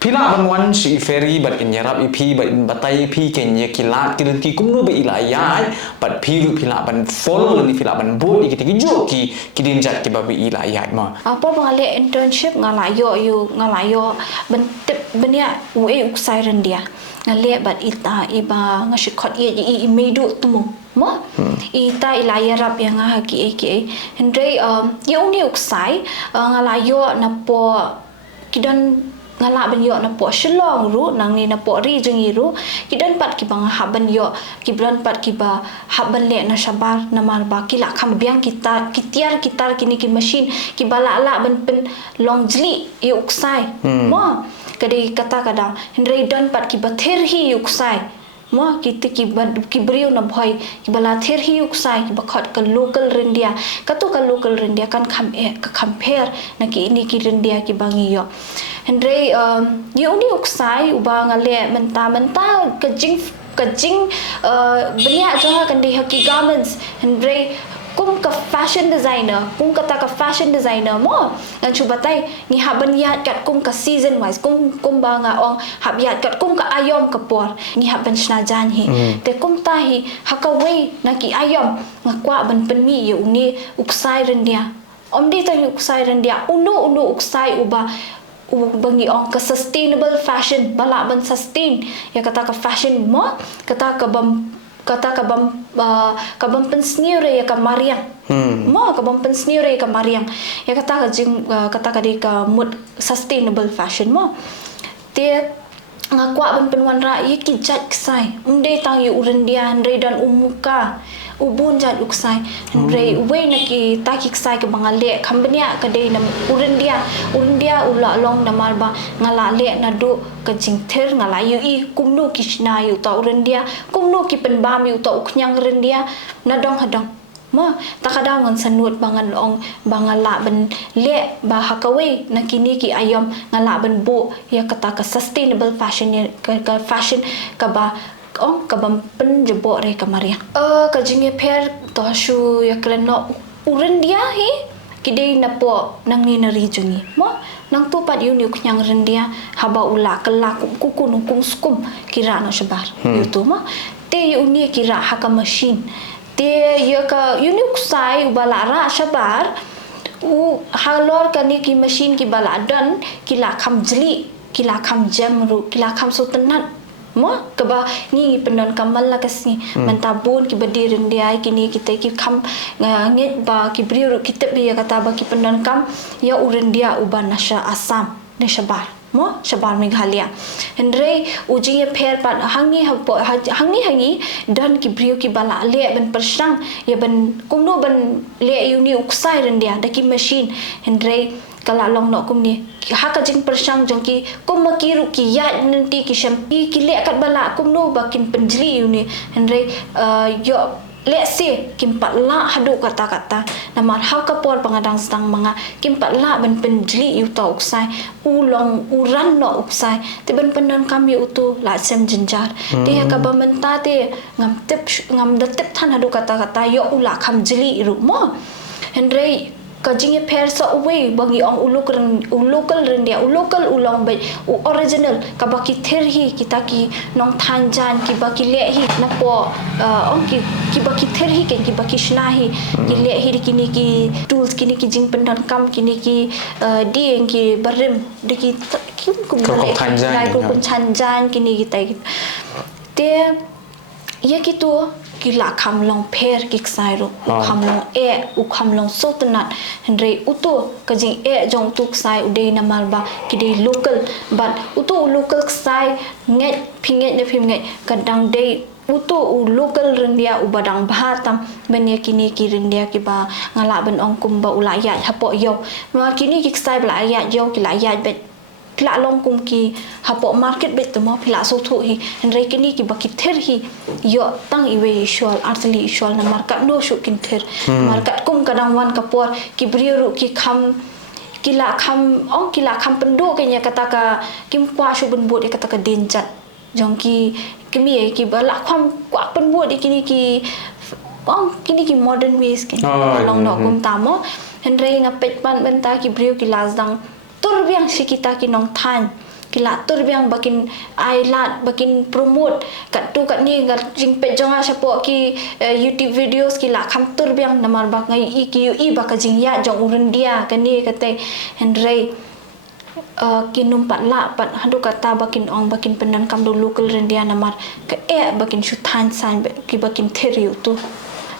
Pila banwan si ferry bat nyarap ipi bat batai ipi kenya kilat kilen ki kumno be ilayai bat piru pila ban follow ni pila ban boat ki tiki joki kidin jat ki babi ilayai ma apa bangale internship ngalayo bentip benya we uksai rendia ngale bat ita iba ngashikot i medu tumu mo ita ilaya rap yang haki hendre ya uni uksai ngalayo napo kidan ngala ben yo na po shlong ru nang ni na po ri jeng ru kidan pat ki bang haban yo ki bran pat ki ba haban le na sabar na mar ba ki la kham biang kita kitiar kitar kini ki machine ki bala la ben pen long jli yu uksai mo kadi kata kadang hendrai dan pat ki ba ther hi uksai mo kita ki brio na bhai ki bala ther hi uksai ki bakhot ka local rendia kato ka local rendia kan kham ka compare na ki ini ki rendia ki bangi yo hendrai uni uksai uba ngale menta kajing banyak joha kan di haki garments hendrai kum ka fashion designer kum kata ka fashion designer mo ngan cuba tai ni haban yat kat kum ka season wise kum ba nga ong hab yat kat kum ka ayom ka por ni haban shna jan hi te kum ta hi hakawai na ki ayom ngakwa ban penmi yu ni uksai rendia omdi ta uksai rendia unu uksai uba bangi ong ka sustainable fashion bala ban sustain ya kata ka fashion mo kata ka bam pensniure ya ka mariang mo ka bam pensniure ka mariang ya kata ka jing kata ka di ka mood sustainable fashion mo te ngakwa ban penwan ra ye ki jat ksai unde tang yu urendia ndre dan umuka ubun jat uksai ndre we na ki ta ki ksai ke bangale khambania ka de na urendia ula long na marba ngala le na do ka jingther ngala yu I kumnu ki shna yu ta urendia kumnu ki penbam yu ta uknyang rendia na dong hadong mo takadaw ngan sanut bangan ong bangala ben le ba hakawe na kini ki ayom ngala ben bo ya kata ka sustainable fashion ka fashion ka ba ong ka bam pen jebo re ka maria ka jinge per to shu ya kleno uren dia hi kidei na po nang ni na region mo nang tu pat uni kunyang rendia haba ula kelak kuku nungkung skum kira no sebar yutu mo te uni kira haka machine te ya ka unique sai balara sabar halor kani ki machine ki baladan kila kham jli kila kham jam ru kila kham sutanat mo kaba ni penon kamal la kasi mentabun ki badirin dia kini kita ki kham nget ba ki briru kita bi kata ba ki penon kam ya uren dia uban nasha asam ne sabar mo sabar meghalaya hendrei uji pher pat hangi dan ki brio ki bala le ben persang ya ben kumno ben le uni uksai ren dia da ki machine hendrei kala long no kum ni haka jing persang jong ki kum makiru ki ya nanti ki shampi ki le kat bala kumno bakin penjli uni hendrei yo let's say kimpat la hadu kata-kata namar hau kapor pangadang sedang mga kimpat la ben penjli yu ta uksai ulong uran no uksai te ben penan kami utu la sem jenjar te ka ba menta te ngam detep than hadu kata-kata yo ula kham jli ru mo hendrei kajing pair so away bagi ong local rendia local ulong be original kabaki therhi kita ki nong thanjan ki baki le hi na po ong ki baki therhi ken ki baki shnahi ki le hi kini ki tools kini ki jing pendan kam kini ki dieng ki barim diki kim kum le kun thanjan kini kita te ya gitu kila kham long pher ki sai ro kham long kham long sultanat hendrei utu kajing jong tuk sai udei na malba kidei local but utu local sai nget pinget ne pinget kadang dei utu local rendia ubadang bahatam benya kini ki rendia ki ba ngala ben ong kum ba ulayat hapo yo ma kini ki sai bla ayat yo ki la ayat bet pila long kum ki hapo market bet mo pila so thu hi hendrei kini ki baki ther hi yo tang iwe usual artli usual na market no shu kin ther market kum kadang wan kapor ki briru ki kham kila kham pendo kenya kata ka kim kwa shu ben bot kata ka denjat jong ki kimi ki bala kham kwa pen bot kini ki kini ki modern ways ken long no kum tamo hendrei ngapet pan benta ki briu ki lasdang tur biang si kita ki nong than kila tur biang bakin ailat bakin promote kat tu kat ni kat jing pet jonga siapa ki YouTube videos kila kam tur biang namar bak ngai ki i bak jing ya jong urun dia kan ni kate Henry kinumpat la pat hadu kata bakin ong bakin pendan kam dulu kel rendia namar ke bakin shutan san ki bakin teriu tu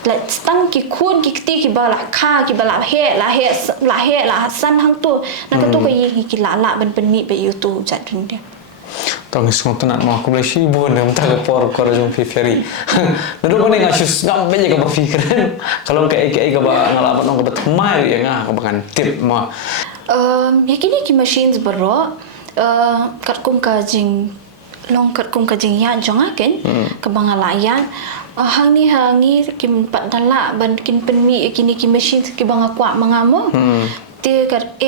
la stang ki kun ki ti ki bala kha ki bala he la san hang tu nak tu ka yi ki la ban penni pe YouTube jat rendia tong semua tu nak mau aku boleh sibuk dalam tak por jom Ferry. Lalu kau ni ngasus ngam banyak kau berfikir. Kalau ke ba ngalabat nong kau bertemai ya ngah kau bahkan tip mah. Yakini ki machines bero kat kum ka jing ya jonga ken ka bangalayan hangi kim pat dala ban kin penmi kini ki machines ki banga kwa mangamo te kat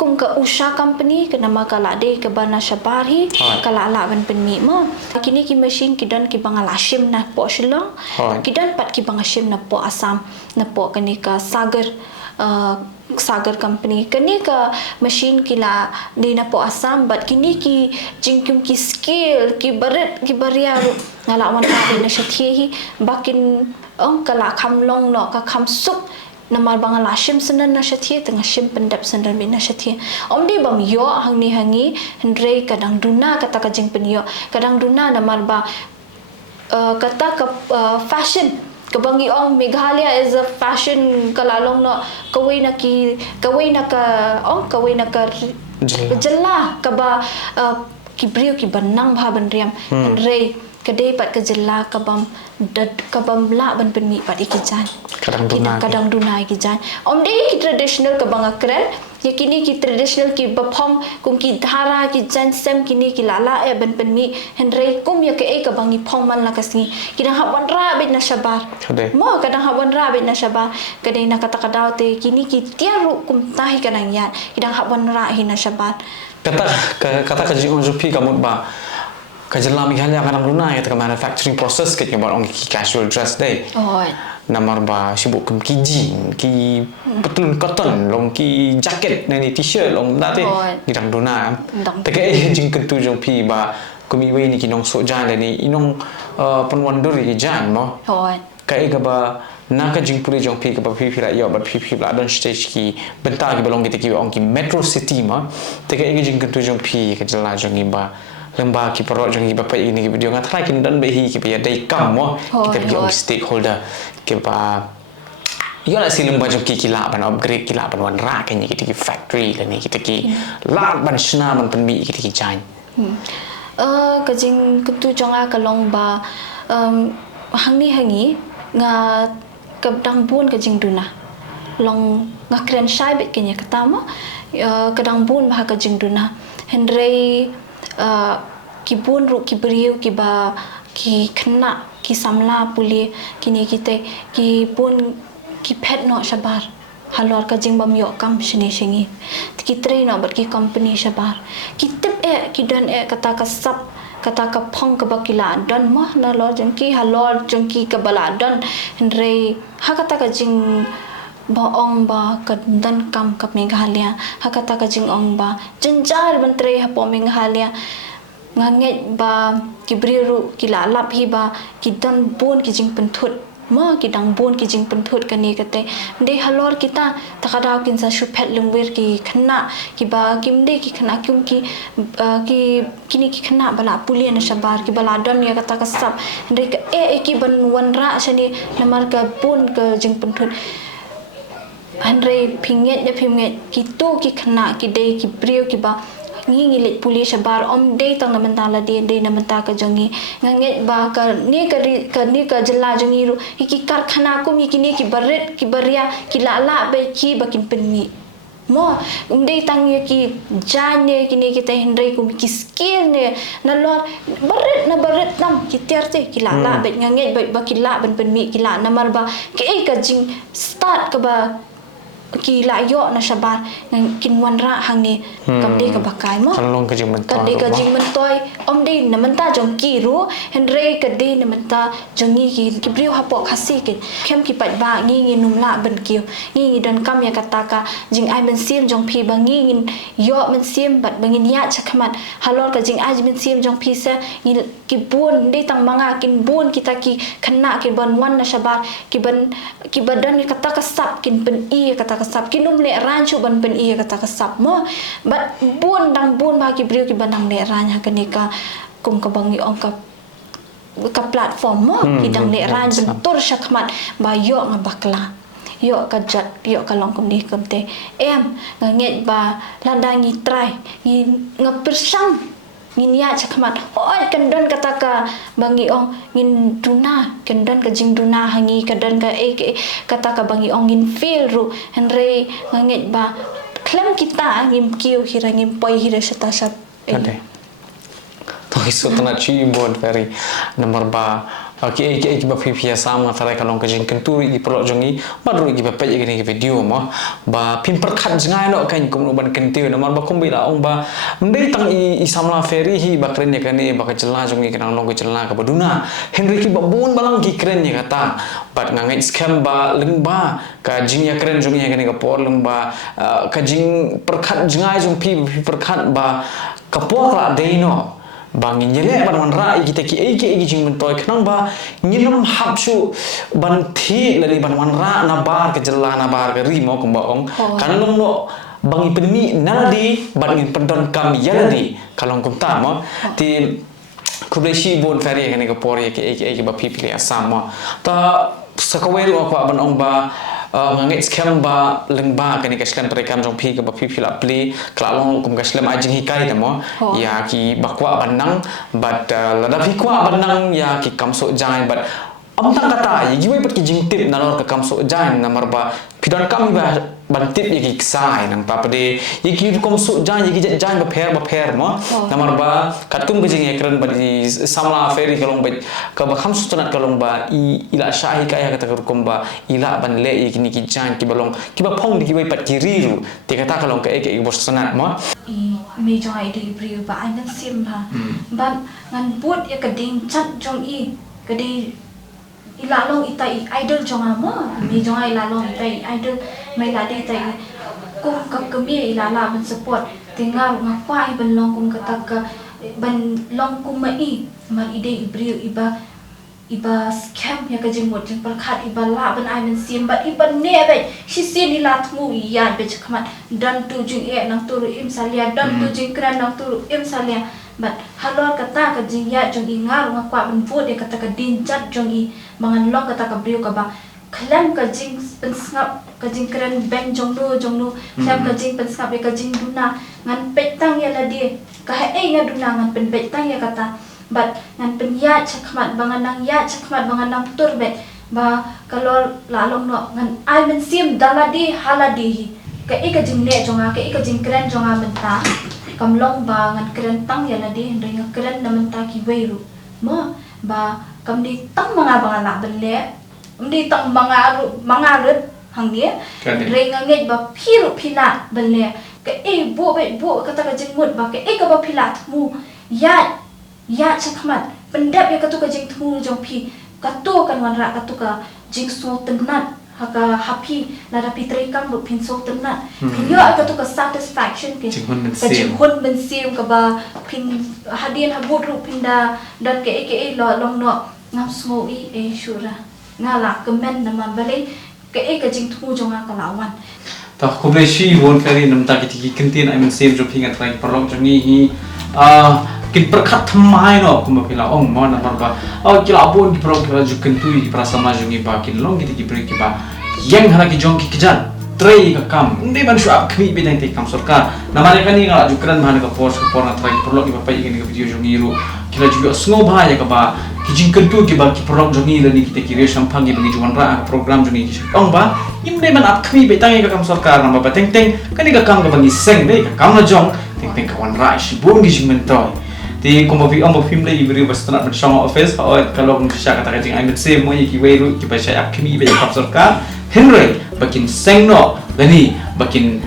kum ka usha company ke nama kala de ke bana shabari kala la ban penmi mo kini ki machine ki dan ki bangala shim na po shilong ki dan pat ki banga shim na po Assam na po kani ka Sagar company kini ka machine kila di na po Assam but kini ki jingkum ki skill ki baria ngala wan ka na shathi bakin ong kala khamlong no ka khamsup namar bangala shim sanan na shathi tengah shim pendap sanan bin na shathi omdi bam yo hangi Henry kadang duna kata ka jing penyo kadang duna namar ba kata ka fashion kabangi ong Meghalaya is a fashion kalalong no kawai na ka jalla kaba kibriyo ki banang bha ban riam Henry kadai pat ke jalla kabam la ban penmi pat ikijan kadang duna ikijan omde ki traditional kabanga kren yakini ki traditional ki bapong kum ki dhara ki jan sem kini ki lala ban penmi Henry kum ya ke kabangi phong man la kasni kidang haban ra bet na shabar mo kadang haban ra bet na shabar kadai na kata kadau te kini ki tiaru kum tahi kadang yan kidang haban ra hi na shabar kata ka jing jupi kamut ba kajela Meghalaya kadang luna ya ke manufacturing process ke orang ki casual dress day namar ba sibuk ki jean ki betul cotton long ki jacket ni t-shirt long date gidang duna teke jing kentu jong pi ba kumi we ni kinong so jan ni inong penwandur ki jan mo kai ka ba naka jing puli jong pi ka ba pi la yo ba pi la don stage ki bentar ki belong ki ong ki metro city ma teke jing kentu jong pi ka jela jong ba lemba ki perot jong iba pa ini video ngat kin dan behi ki ya dai kam mo kita pergi stakeholder ke ba yo la si lemba jong ki la ban upgrade ki la ban wan ra kan kita ki factory kan kita ki la ban shna ban penmi kita ki jan ka jing kutu jonga ka long ba hangi nga kadang bun ka jing duna long nga kren shai bet kenya katama kadang bun ba ka jing duna Henry ki bun ru ki beriu ki ba ki kena ki samla puli kini kita ki bun ki pet no shabar halor ka jing bam yo kam shini shingi ki train no ber ki company shabar ki tip ki dan kata ka sap kata ka phong ka bakila dan mah na lor jeng ki halor jeng ki ka bala dan Henry ha kata ka jing ba ong ba kadan kam kap Meghalaya hakata ka jing ong ba jenjar bentre ha po Meghalaya nganget ba kibriru kilalap hi ba kidan bon ki jing penthut ma kidang bon ki jing penthut kani kate de halor kita takada kin sa shupet lungwer ki khna ki ba kimde ki khna kyum ki kini ki khna bala puli na shabar ki bala don ya kata kasap de ki ban wanra shani namar ka bon ka jing penthut Henry pinget kitu ki kena ki day ki brio ki ba ngi let puli shabar om day tang naman tala day naman ta ka jongi nganget ba ka ni ka jela jongi ru ki karkhana ko mi kini ki baret ki baria ki lala be ki bakin penni mo day tang ye ki jane kini kita Henry ko ki skill ne na lor baret nam ki tiarte ki lala be nganget ba ki la ban penmi ki la namar ba ki ka jing start ka ba ki la yo na shabar ngan kin wan ra hang ni kam de ka bakai mo kan long ka jing man kan de ka jing man toy om de na man ta jong ki ru henry ka de na man ta jong ni ki briu ha po khasi kin khem ki pat ba ngi num la ban kiu ngi dan kam ya kata ka jing ai man sim jong phi ba ngi yo man sim bat bangin ya chakmat halor ka jing ai man sim jong phi sa ki bun de tang manga kin bun kita ki khana ki ban wan na shabar ki badan ni kata kasap kin pen i kata kasap kin le rancho ban pen i kata kasap mo bat bun dang bun ba ki briu ki banang le ranya kenika kum ka bangi ong ka platform mo ki dang le ran bentur syakmat ba yo ngabakla yo ka jat yo ka long kum ni kum te em nget ba landang ni try ni ngapersang ngin ya chakmat oi kandan kata ka bangi ong ngin duna kandan ka jing duna hangi kandan ka kata ka bangi ong ngin feel ru henry nget ba klem kita ngim kiu hira ngim poi hira sata sap Ade. To isu tana chi bon very nomor ba ki ba phi sama tara kalong ka jing kentu i pro jongi madru gi ba pe gi video mo ba pin perkhat jangai no kan kum ban kentu nomor ba kum bila ong ba ndai tang i samla ferry hi ba kren ya kan ba ka jelna jongi kan long ka jelna ka baduna henry ki ba bon balang ki kren ya kata bat ngangai scam ba leng ba ka jing ya kren jongi ya kan ka por leng ba ka jing perkhat jangai jong phi perkhat ba ka por la deino bangin nyele ban ra kita ki jing men toy khnang ba nyinam hapsu ban thi lali ban ra na bar ke jella na bar ke ri mo ko ong kan long no bangi penmi naladi bangin pendon kam yaladi kalong kum ta mo ti kubleshi bon feri kan ke por ki ba pipili asam mo ta sakawel ko ban ong ba ngangai scam ba lengba kani ka scam terekam jong phi ka ba phi la pli klalong kum ka scam ajing hikai demo ya ki bakwa banang but lada phi kwa banang ya ki kamso jai but amtang kata yi giwe pat ki jing tip nalor ka kamso jai namar ba pidon kam ba ban tip yi ki sai nang pa pade yi ki kamso jai yi ki jai ba pher mo namar ba katkum ka jing ekran ba di samla feri kalong ba ka ba khamsu tunat kalong ba ila shahi ka ya kata kum ba ila ban le yi ni ki jai ki balong ki ba phong di ki wai pat ki riru te kata kalong ka ek bos sunat mo mi joi di briu ba ai nan sim ha ban ngan put ya kading chat jong i kadi ilalong itai idol jong ama mi jong ai ilalong itai idol mai la de tai kum kap kami ilala ban support tinggal ngapai ban long kum kata ka ban long kum mai man ide ibriu iba scam ya ka jing mot jing perkhat iba la ban ai men sim ba iba ne be si sin ila thmu yan be chakmat dan tu jing nang turu im salia dan tu jing kran nang turu im salia but halor kata ka jing ya jong ingar ngakwa ban vote ya kata ka din chat jong i mangan long kata ka briu ka ba klam ka jing pensngap ka jing kran ben jong no klam ka jing pensngap ka jing duna ngan petang ya la dia ka nga duna ngan pen petang ya kata but ngan pen ya chakmat bangan nang turbet ba kalor lalong no ngan ai men sim daladi haladi ka jing ne jonga ka jing kran jonga menta kamlong ba ngan keren tang ya ladi ring keren naman ta ki weiru mo ba kamdi tang mga bangala belle umdi tang mga rut hang dia ring ngai ba phiru phila belle ka bo kata ka jingmut ba ka ka ba phila mu ya chakmat pendap ya katu ka jing thu jong phi katu kan wanra katu ka jing so tenat haka happy nada pitri kam lu pinso tenat pinyo katu ka satisfaction ke jihun bensim ka ba pin hadian habut ru pinda dan ke lo long no ngam smo shura ngala kemen nama bale ke jing thu jonga kalawan ta kubleshi bon feri nam ta ki kentin ai men sem jo pinga trai perlong jongi hi kin perkhat thamai no kuma pila ong mo na ba kila bon ki pro ju kentu i prasama jongi ba kin long ki break ki ba yang hara ki jong ki kijan trai ka kam nde ban shu ap khmi be dang te kam sarkar namare kani ngala ju kran bhane ka post ko porna trai perlong ki ba pai ki video jongi ru kila ju sngo bha ya ka ba ki jing kentu ki ba ki perlong jongi la ni ki te ki re shampang ki bangi juan ra program jongi ki ong ba imde ban ap khmi be tang ka kam sarkar na ba teng kani ka kam ka bangi seng be ka kam na jong teng ka wan ra shi bung gi jing mentoy ti como vi amo film le ibri bastante na shama office kalau kung siya kata kajing ay mitse mo iki weiru ki ba siya akimi be kapsor ka henry bakin sengno Lani bakin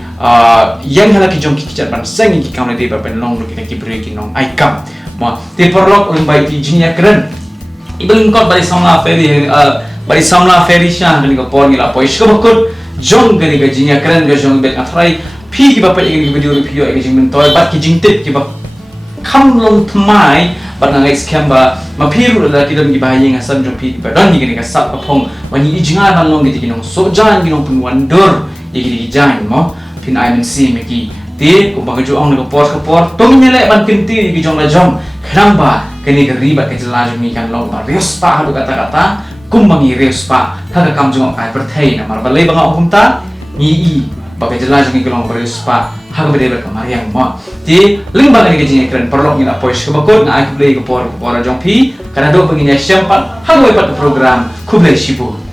yang halaki jong kikicat ban sang ki kauna de ban long ki beri ki nong ai kam ma te perlok ulung bai ki jinya keren ibeng kot bari samla ferry sha ngani ko por ngila poi shko bakut jong gani ga jinya keren ga jong bet athrai phi ki bapak ingin video review ai jing men toy bat ki jing tip ki ba kam long thmai bat nang scam ba ma phi ru la ki dam ki bahayeng asam jong phi ba dan ni gani ga sap ka phong wani ijinga ban long ki nong so jan ki nong pun wonder iki jan mo pin ai men si me ki ti ko bang ju ong ko por tong nyele ban pinti ki jong la jong kenapa kini riba ke jelas mi kan long ba rius pa hadu kata-kata kumbangi rius pa haga kam jong ai perthai na mar balai bang hukum ta ni i ba ke jelas mi long rius pa haga bede ba mariang mo ti ling ba ke jing keren perlok ni na pois ko bakot na ai play ko por jong pi kana do penginya sempat haga pat program kublai shibu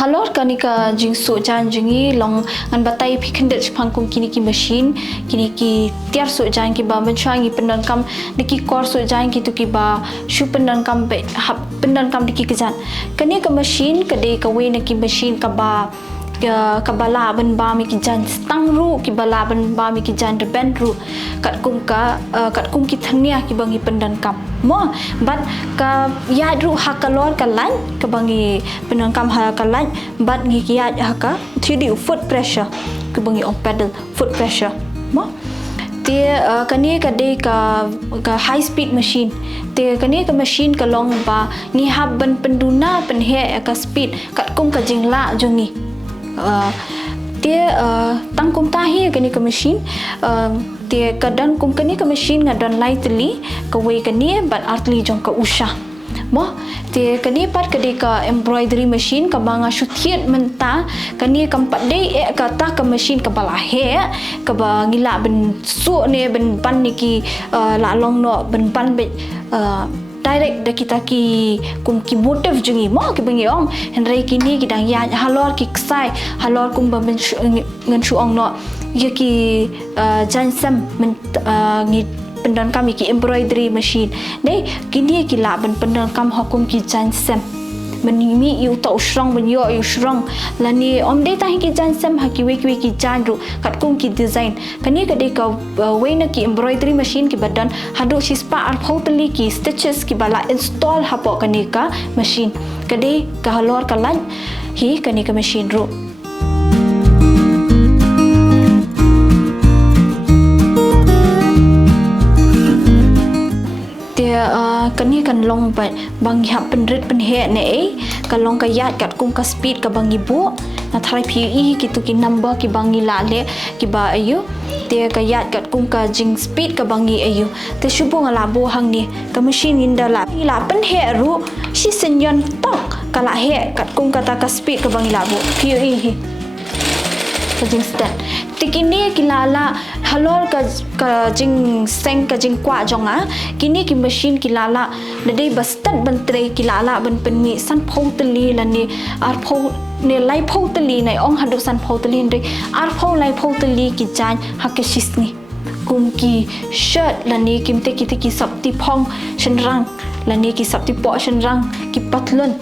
halor kanika jing su jan jingi long ngan batai phi khendet phangkum kini ki machine kini ki tiar su jan ki ba menchwangi pendan kam diki kor su jan ki tu ki ba shu pendan kam be hap pendan kam diki kejan kani ka machine ka de ka we na ki machine ka ba kabala ban ba mi ki jan stang ru ki bala ban ba mi ki jan de ben ru kat kum ki thangnia ki bangi pendan kam mo bat ka ya ru hakalor ka lan ka bangi pendan kam ha ka lan bat ngi ki ya ha ka thidi foot pressure ki bangi on pedal foot pressure mo te kani ka de ka high speed machine te kani ka machine ka long ba ngi hab ban penduna pen he ka speed kat kum ka jingla jongi dia tangkum tahi kani ke machine dia kadang kum kani ke machine ngadan lightly ke we kani but artli jong ka usha mo dia kani pat kadi ka embroidery machine ka banga shuthiet menta kani kampat dei ka ta ka machine ka bala he ka ba ngila ben su ne ben pan ni ki la long no ben pan be direct da kita ki kum ki motive jungi mo ki bengi ong henry kini kidang ya halor ki ksai halor kum ba men ngan shu ong no ya ki jansam men ngi pendan kami ki embroidery machine dei kini ki la ben pendan kam hokum ki jansam menimi yu tau shrong ben yo yu shrong lani om dei tahi ki jansam ha ki we ki janru kat kum ki design kani ka de ka we na ki embroidery machine ki badan hadu shispa ar photally ki stitches ki bala install ha po kani ka machine kade ka halor ka lan hi kani ka machine ru kani kan long bang hap penrit penhe ne kan long ka yat kat kum ka speed ka bang ibu na thrai phi ki tu ki number ki bangi la le ki ba ayu te ka yat kat kum ka jing speed ka bangi ayu te shubu ngala bo hang ni ka machine inda la penhe ru si senyon tok kala he kat kum ka ta ka speed ka bangi la bo phi hi ka jing stand tikini kilala halor ka jing seng ka jing kwa jonga kini ki machine kilala dei bastan bantre kilala ban penmi san photali lani ar pho ne lai photali nai ong hadu san photali ndai ar pho lai photali ki jan hakeshisni kum ki shirt lani kimte ki sapti phong shenrang lani ki sapti po shenrang ki patlun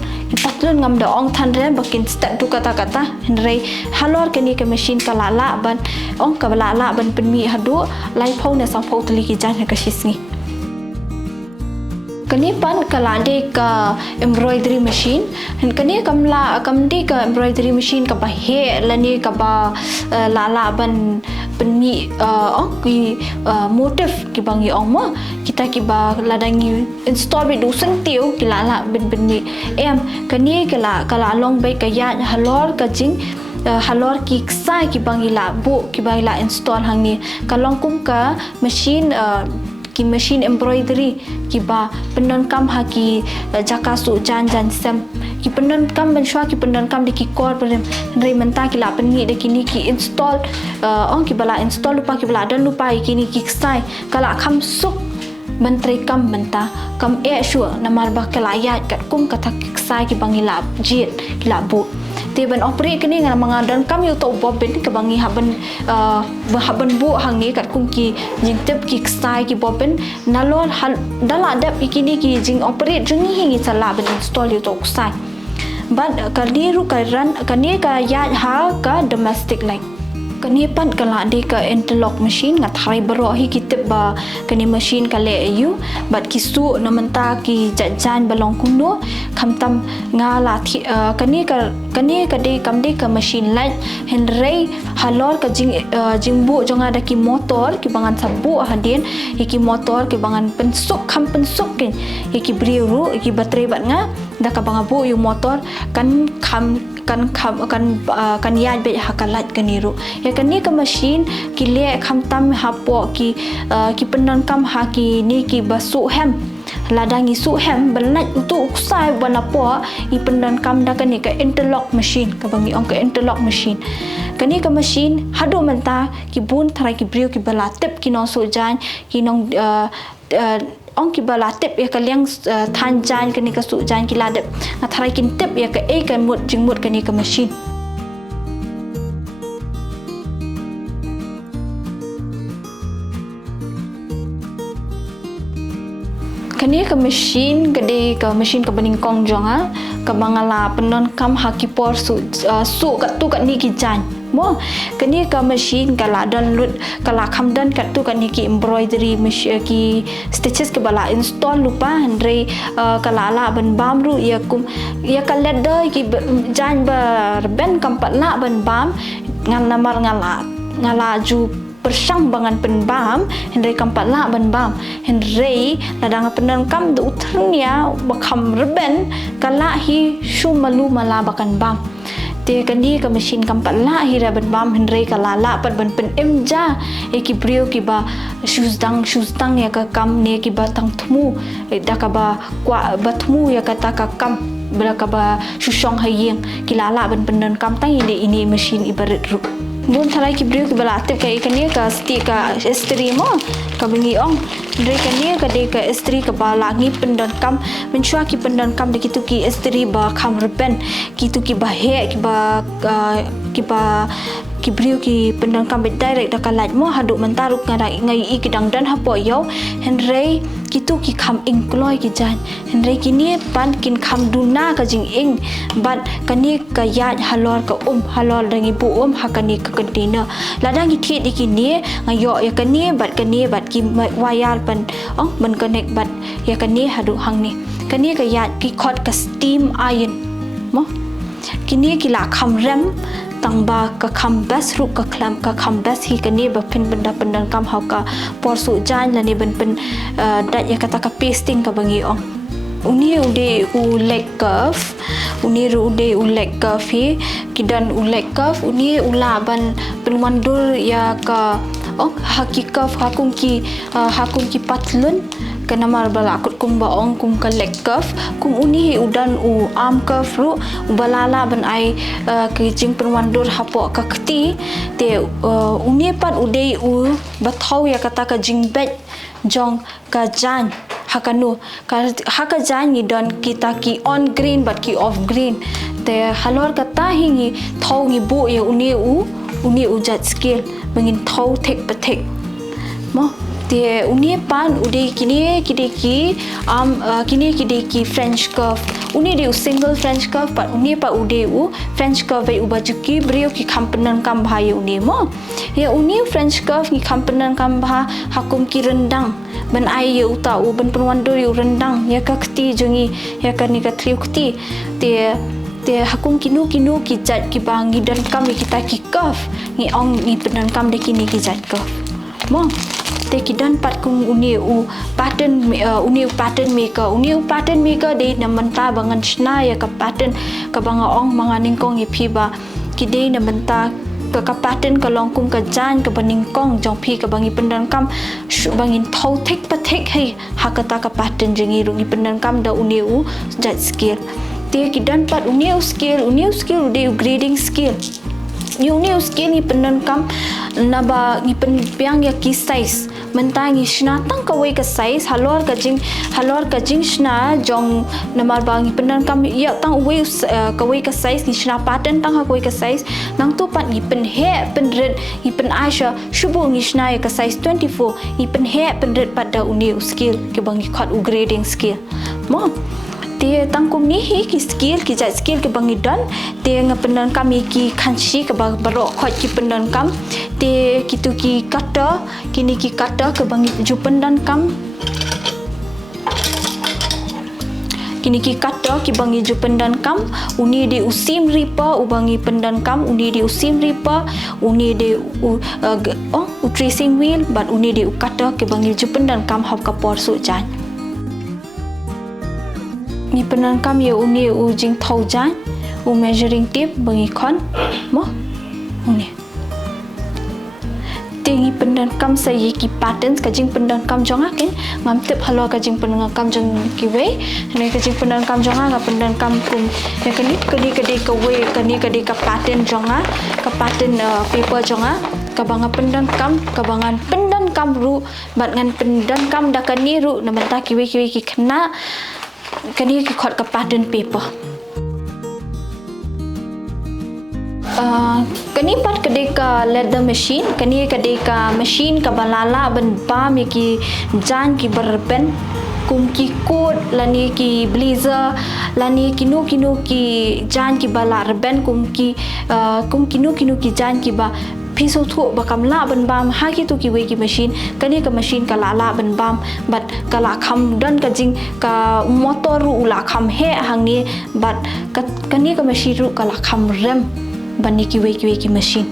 ngam da ong than re bakin stat tu kata henrei halor kani ke machine kalala ban ong kalala ban penmi hadu lai phau ne sang phau tali ki jan ka shisni kani pan kalade ka embroidery machine hen kani kamde ka embroidery machine ka ba he lani ka ba lala ban penmi ong ki motif ki bangi ong mo kita ki ba ladangi install be dusan tiu ki lala ben penmi em kani kala long bai ka ya halor ka jing halor ki sai ki bangi la bu ki bangi la install hang ni kalong kum ka machine ki machine embroidery ki ba pendan kam ha ki jakasu jan sem ki pendan kam ban shwa ki pendan kam de ki kor pen rei menta ki la penni de kini ki install ong ki bala install lupa ki bala dan lupa kini ki sai kala kham suk menteri kam menta kam sure namar ba kala ya kat kum kata ki sai ki bangi la jit ki la bu te ban operate kini ngana manga dan kam yu to bobin ke bangi haban bu hang ni kat kum ki jing tep ki sai ki bobin nalon dala dap ikini ki jing operate jungi hingi sala ban install yu to sai but kani ru ka ran kani ka ya ha ka domestic like kani pan kala de ka interlock machine ngat thai baro hi kitip ba kani machine kale ayu but kisu na menta ki jan balong kuno khamtam ngala thi kani ka de kam de ka machine light henrei halor ka jingbu jonga da ki motor ki bangan sabu hadin ki motor ki bangan pensuk kin ki briru ki baterai bat nga da ka banga bu yu motor kan yaj be hakalat kaniru ya kani ka machine ki le khamtam hapo ki penan kam ha ki ni ki basu hem ladangi su hem belat untuk usai banapo i penan kam da kani ka interlock machine ka bangi ong ka interlock machine kani ka machine hadu menta ki bun thrai ki brio ki balatip ki no so jan ki nong ong ki balatip ya ka liang than jan kani ka su jan ki ladep na thrai kin tip ya ka e kan mut jingmut kani ka machine kani ka machine gede ka machine ka baning kong jonga ka bangala penon kam hakipor su ka tu ka ni ki jan mo kani ka machine kala dan lut kala kham dan kat tu kan ki embroidery machine ki stitches ke bala install lupa andre kala la ban bam ru ya kalet de ki jan ber ben kam patla ban bam ngan namar ngala ju persang bangan penbam henry kampat la ban bam henry ladang penan kam du utrnya bakam reben kala hi shumalu mala bakan bam te kani ka machine kampat la hi ra ban bam henry kala la pat ban pen emja ki brio ki ba shoes tang ya ka kam ne ki ba tang thmu da ka ba kwa ba thmu ya ka ta ka kam beraka ba shushong hayeng kilala ban penan kam tang ini machine ibarat ru bun thalai ki brio ki balatip ka ikani ka sti ka istri mo ka bingi ong dre kani ka de ka istri ka bala ngi pendan kam menchua ki pendan kam de kitu ki istri ba kham reben kitu ki ba he ki brio ki pendan kam be direct da kalat mo hadu mentaruk ngai i ki dang dan hapo yo henry kitu ki kham employ ki jan henry kini pan kin kham duna ka jing ing but kani ka ya halor ka halor dangi bu hakani ka container ladang ki thi dikini ngayo ya kani bat ki wayar pan ong ban connect bat ya kani hadu hang ni kani ka ya ki khot ka steam iron mo kini ki la kham rem tangba ka kham bas ru ka kham bas hi kani ba pin benda kam ha ka porsu jan la ni ban pen dat ya kata ka pasting ka bangi ong uni ude u leg curve hi kidan u leg curve uni ula ban penwandur ya ka haki curve hakun ki patlun kana mar bala kut kum ba ong kum ka leg curve kum uni hi udan u arm curve ru balala ban ai ki jing penwandur hapo ka kti te uni pat ude u bathau ya kata ka jing bet jong ka jan hakanu haka jan ni don kita ki on green but ki off green te halor kata hingi thau ngi bu ya uni u jat skill bangin thau thek pathek mo te uni pan ude kini ki ki French curve uni de single French curve but uni pa ude u French curve u baju ki brio ki kampenan kam bhai uni mo ya uni French curve ki kampenan kam bha hakum ki rendang ban ai u ta u ban penwandur u rendang ya ka kti jungi ya ka ni ka triu kti te hakum kinu ki jat ki bangi dan kam kita ki curve ni ong ni penan kam de kini ki jat curve mo te kidan pat kung uni u pattern maker de na manta bangan shna ya ka pattern ka banga ong manganing kong ipi ba kide na manta ka pattern ka long kum ka jan ka baning kong jong phi ka bangi pendan kam bangin thau thek pathek hai hakata ka pattern jingi rungi pendan kam da uni u jat skill te kidan pat uni u skill de grading skill uni skill ni pendan kam naba ni piang ya ki size mentangi shna tang ka wei ka size halor ka jing shna jong namar bangi penan kam ya tang wei ka wei ka size ni shna pattern tang ha wei ka size nang tu pat ni pen he pen red ni pen aisha shubu ni shna ya ka size 24 ni pen he pen red pat da uni skill ke bangi khat u grading skill mo Te tangkum ni hi ki skill ki jat skill ke bangidan te ngapenan kami ki kanshi ke barok khot ki pendan kam te kitu ki kata kini ki kata ke bangi jupendan kam kini ki kata ki bangi jupendan kam uni de usim ripa ubangi pendan kam uni de usim ripa uni de tracing wheel but uni de kata ke bangi jupendan kam hop kapor su jan ni pendan kam ye uni jing thau jan measuring tape bangi khon mo uni tingi pendan kam sayi ki patterns ka jing pendan kam jonga ken ngam tip halo ka jing pendan kam jong ki we ne ka jing pendan kam jonga ka pendan kam kum ya kani ka we kani ka pattern jonga ka pattern paper jonga ka banga pendan kam ru bat ngan pendan kam da kani ru na menta ki we ki kena kani ki khot ka pattern paper kani pat kadeka leather machine kani kadeka machine ka balala ban ba mi ki jan ki berben kum ki coat lani ki blazer lani kinu ki jan ki bala reben kum kinu ki jan ki ba piso thu ba kamla ban bam ha ki tu ki we ki machine kani ka machine ka lala ban bam but kala kham dan ka jing ka motor ru la kham he hang ni but kani ka machine ru kala kham rem bani ki we ki machine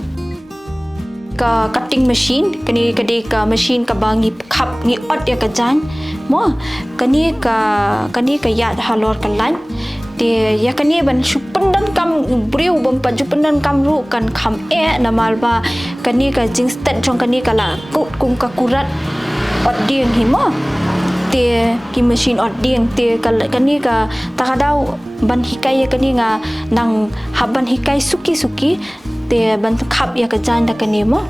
ka cutting machine kani ka machine ka bangi khap ni ot ya ka jan mo kani ka ya halor ka lan te ya kani ban supendan kam briu bam paju pendan kam ru kan kham namal ba kani ka jing stat jong kani ka la kum ka kurat ot ding hi mo te ki machine ot ding te kani ka takadau ban hikai kani nga nang haban hikai suki te ban khap ya ka jan da kani mo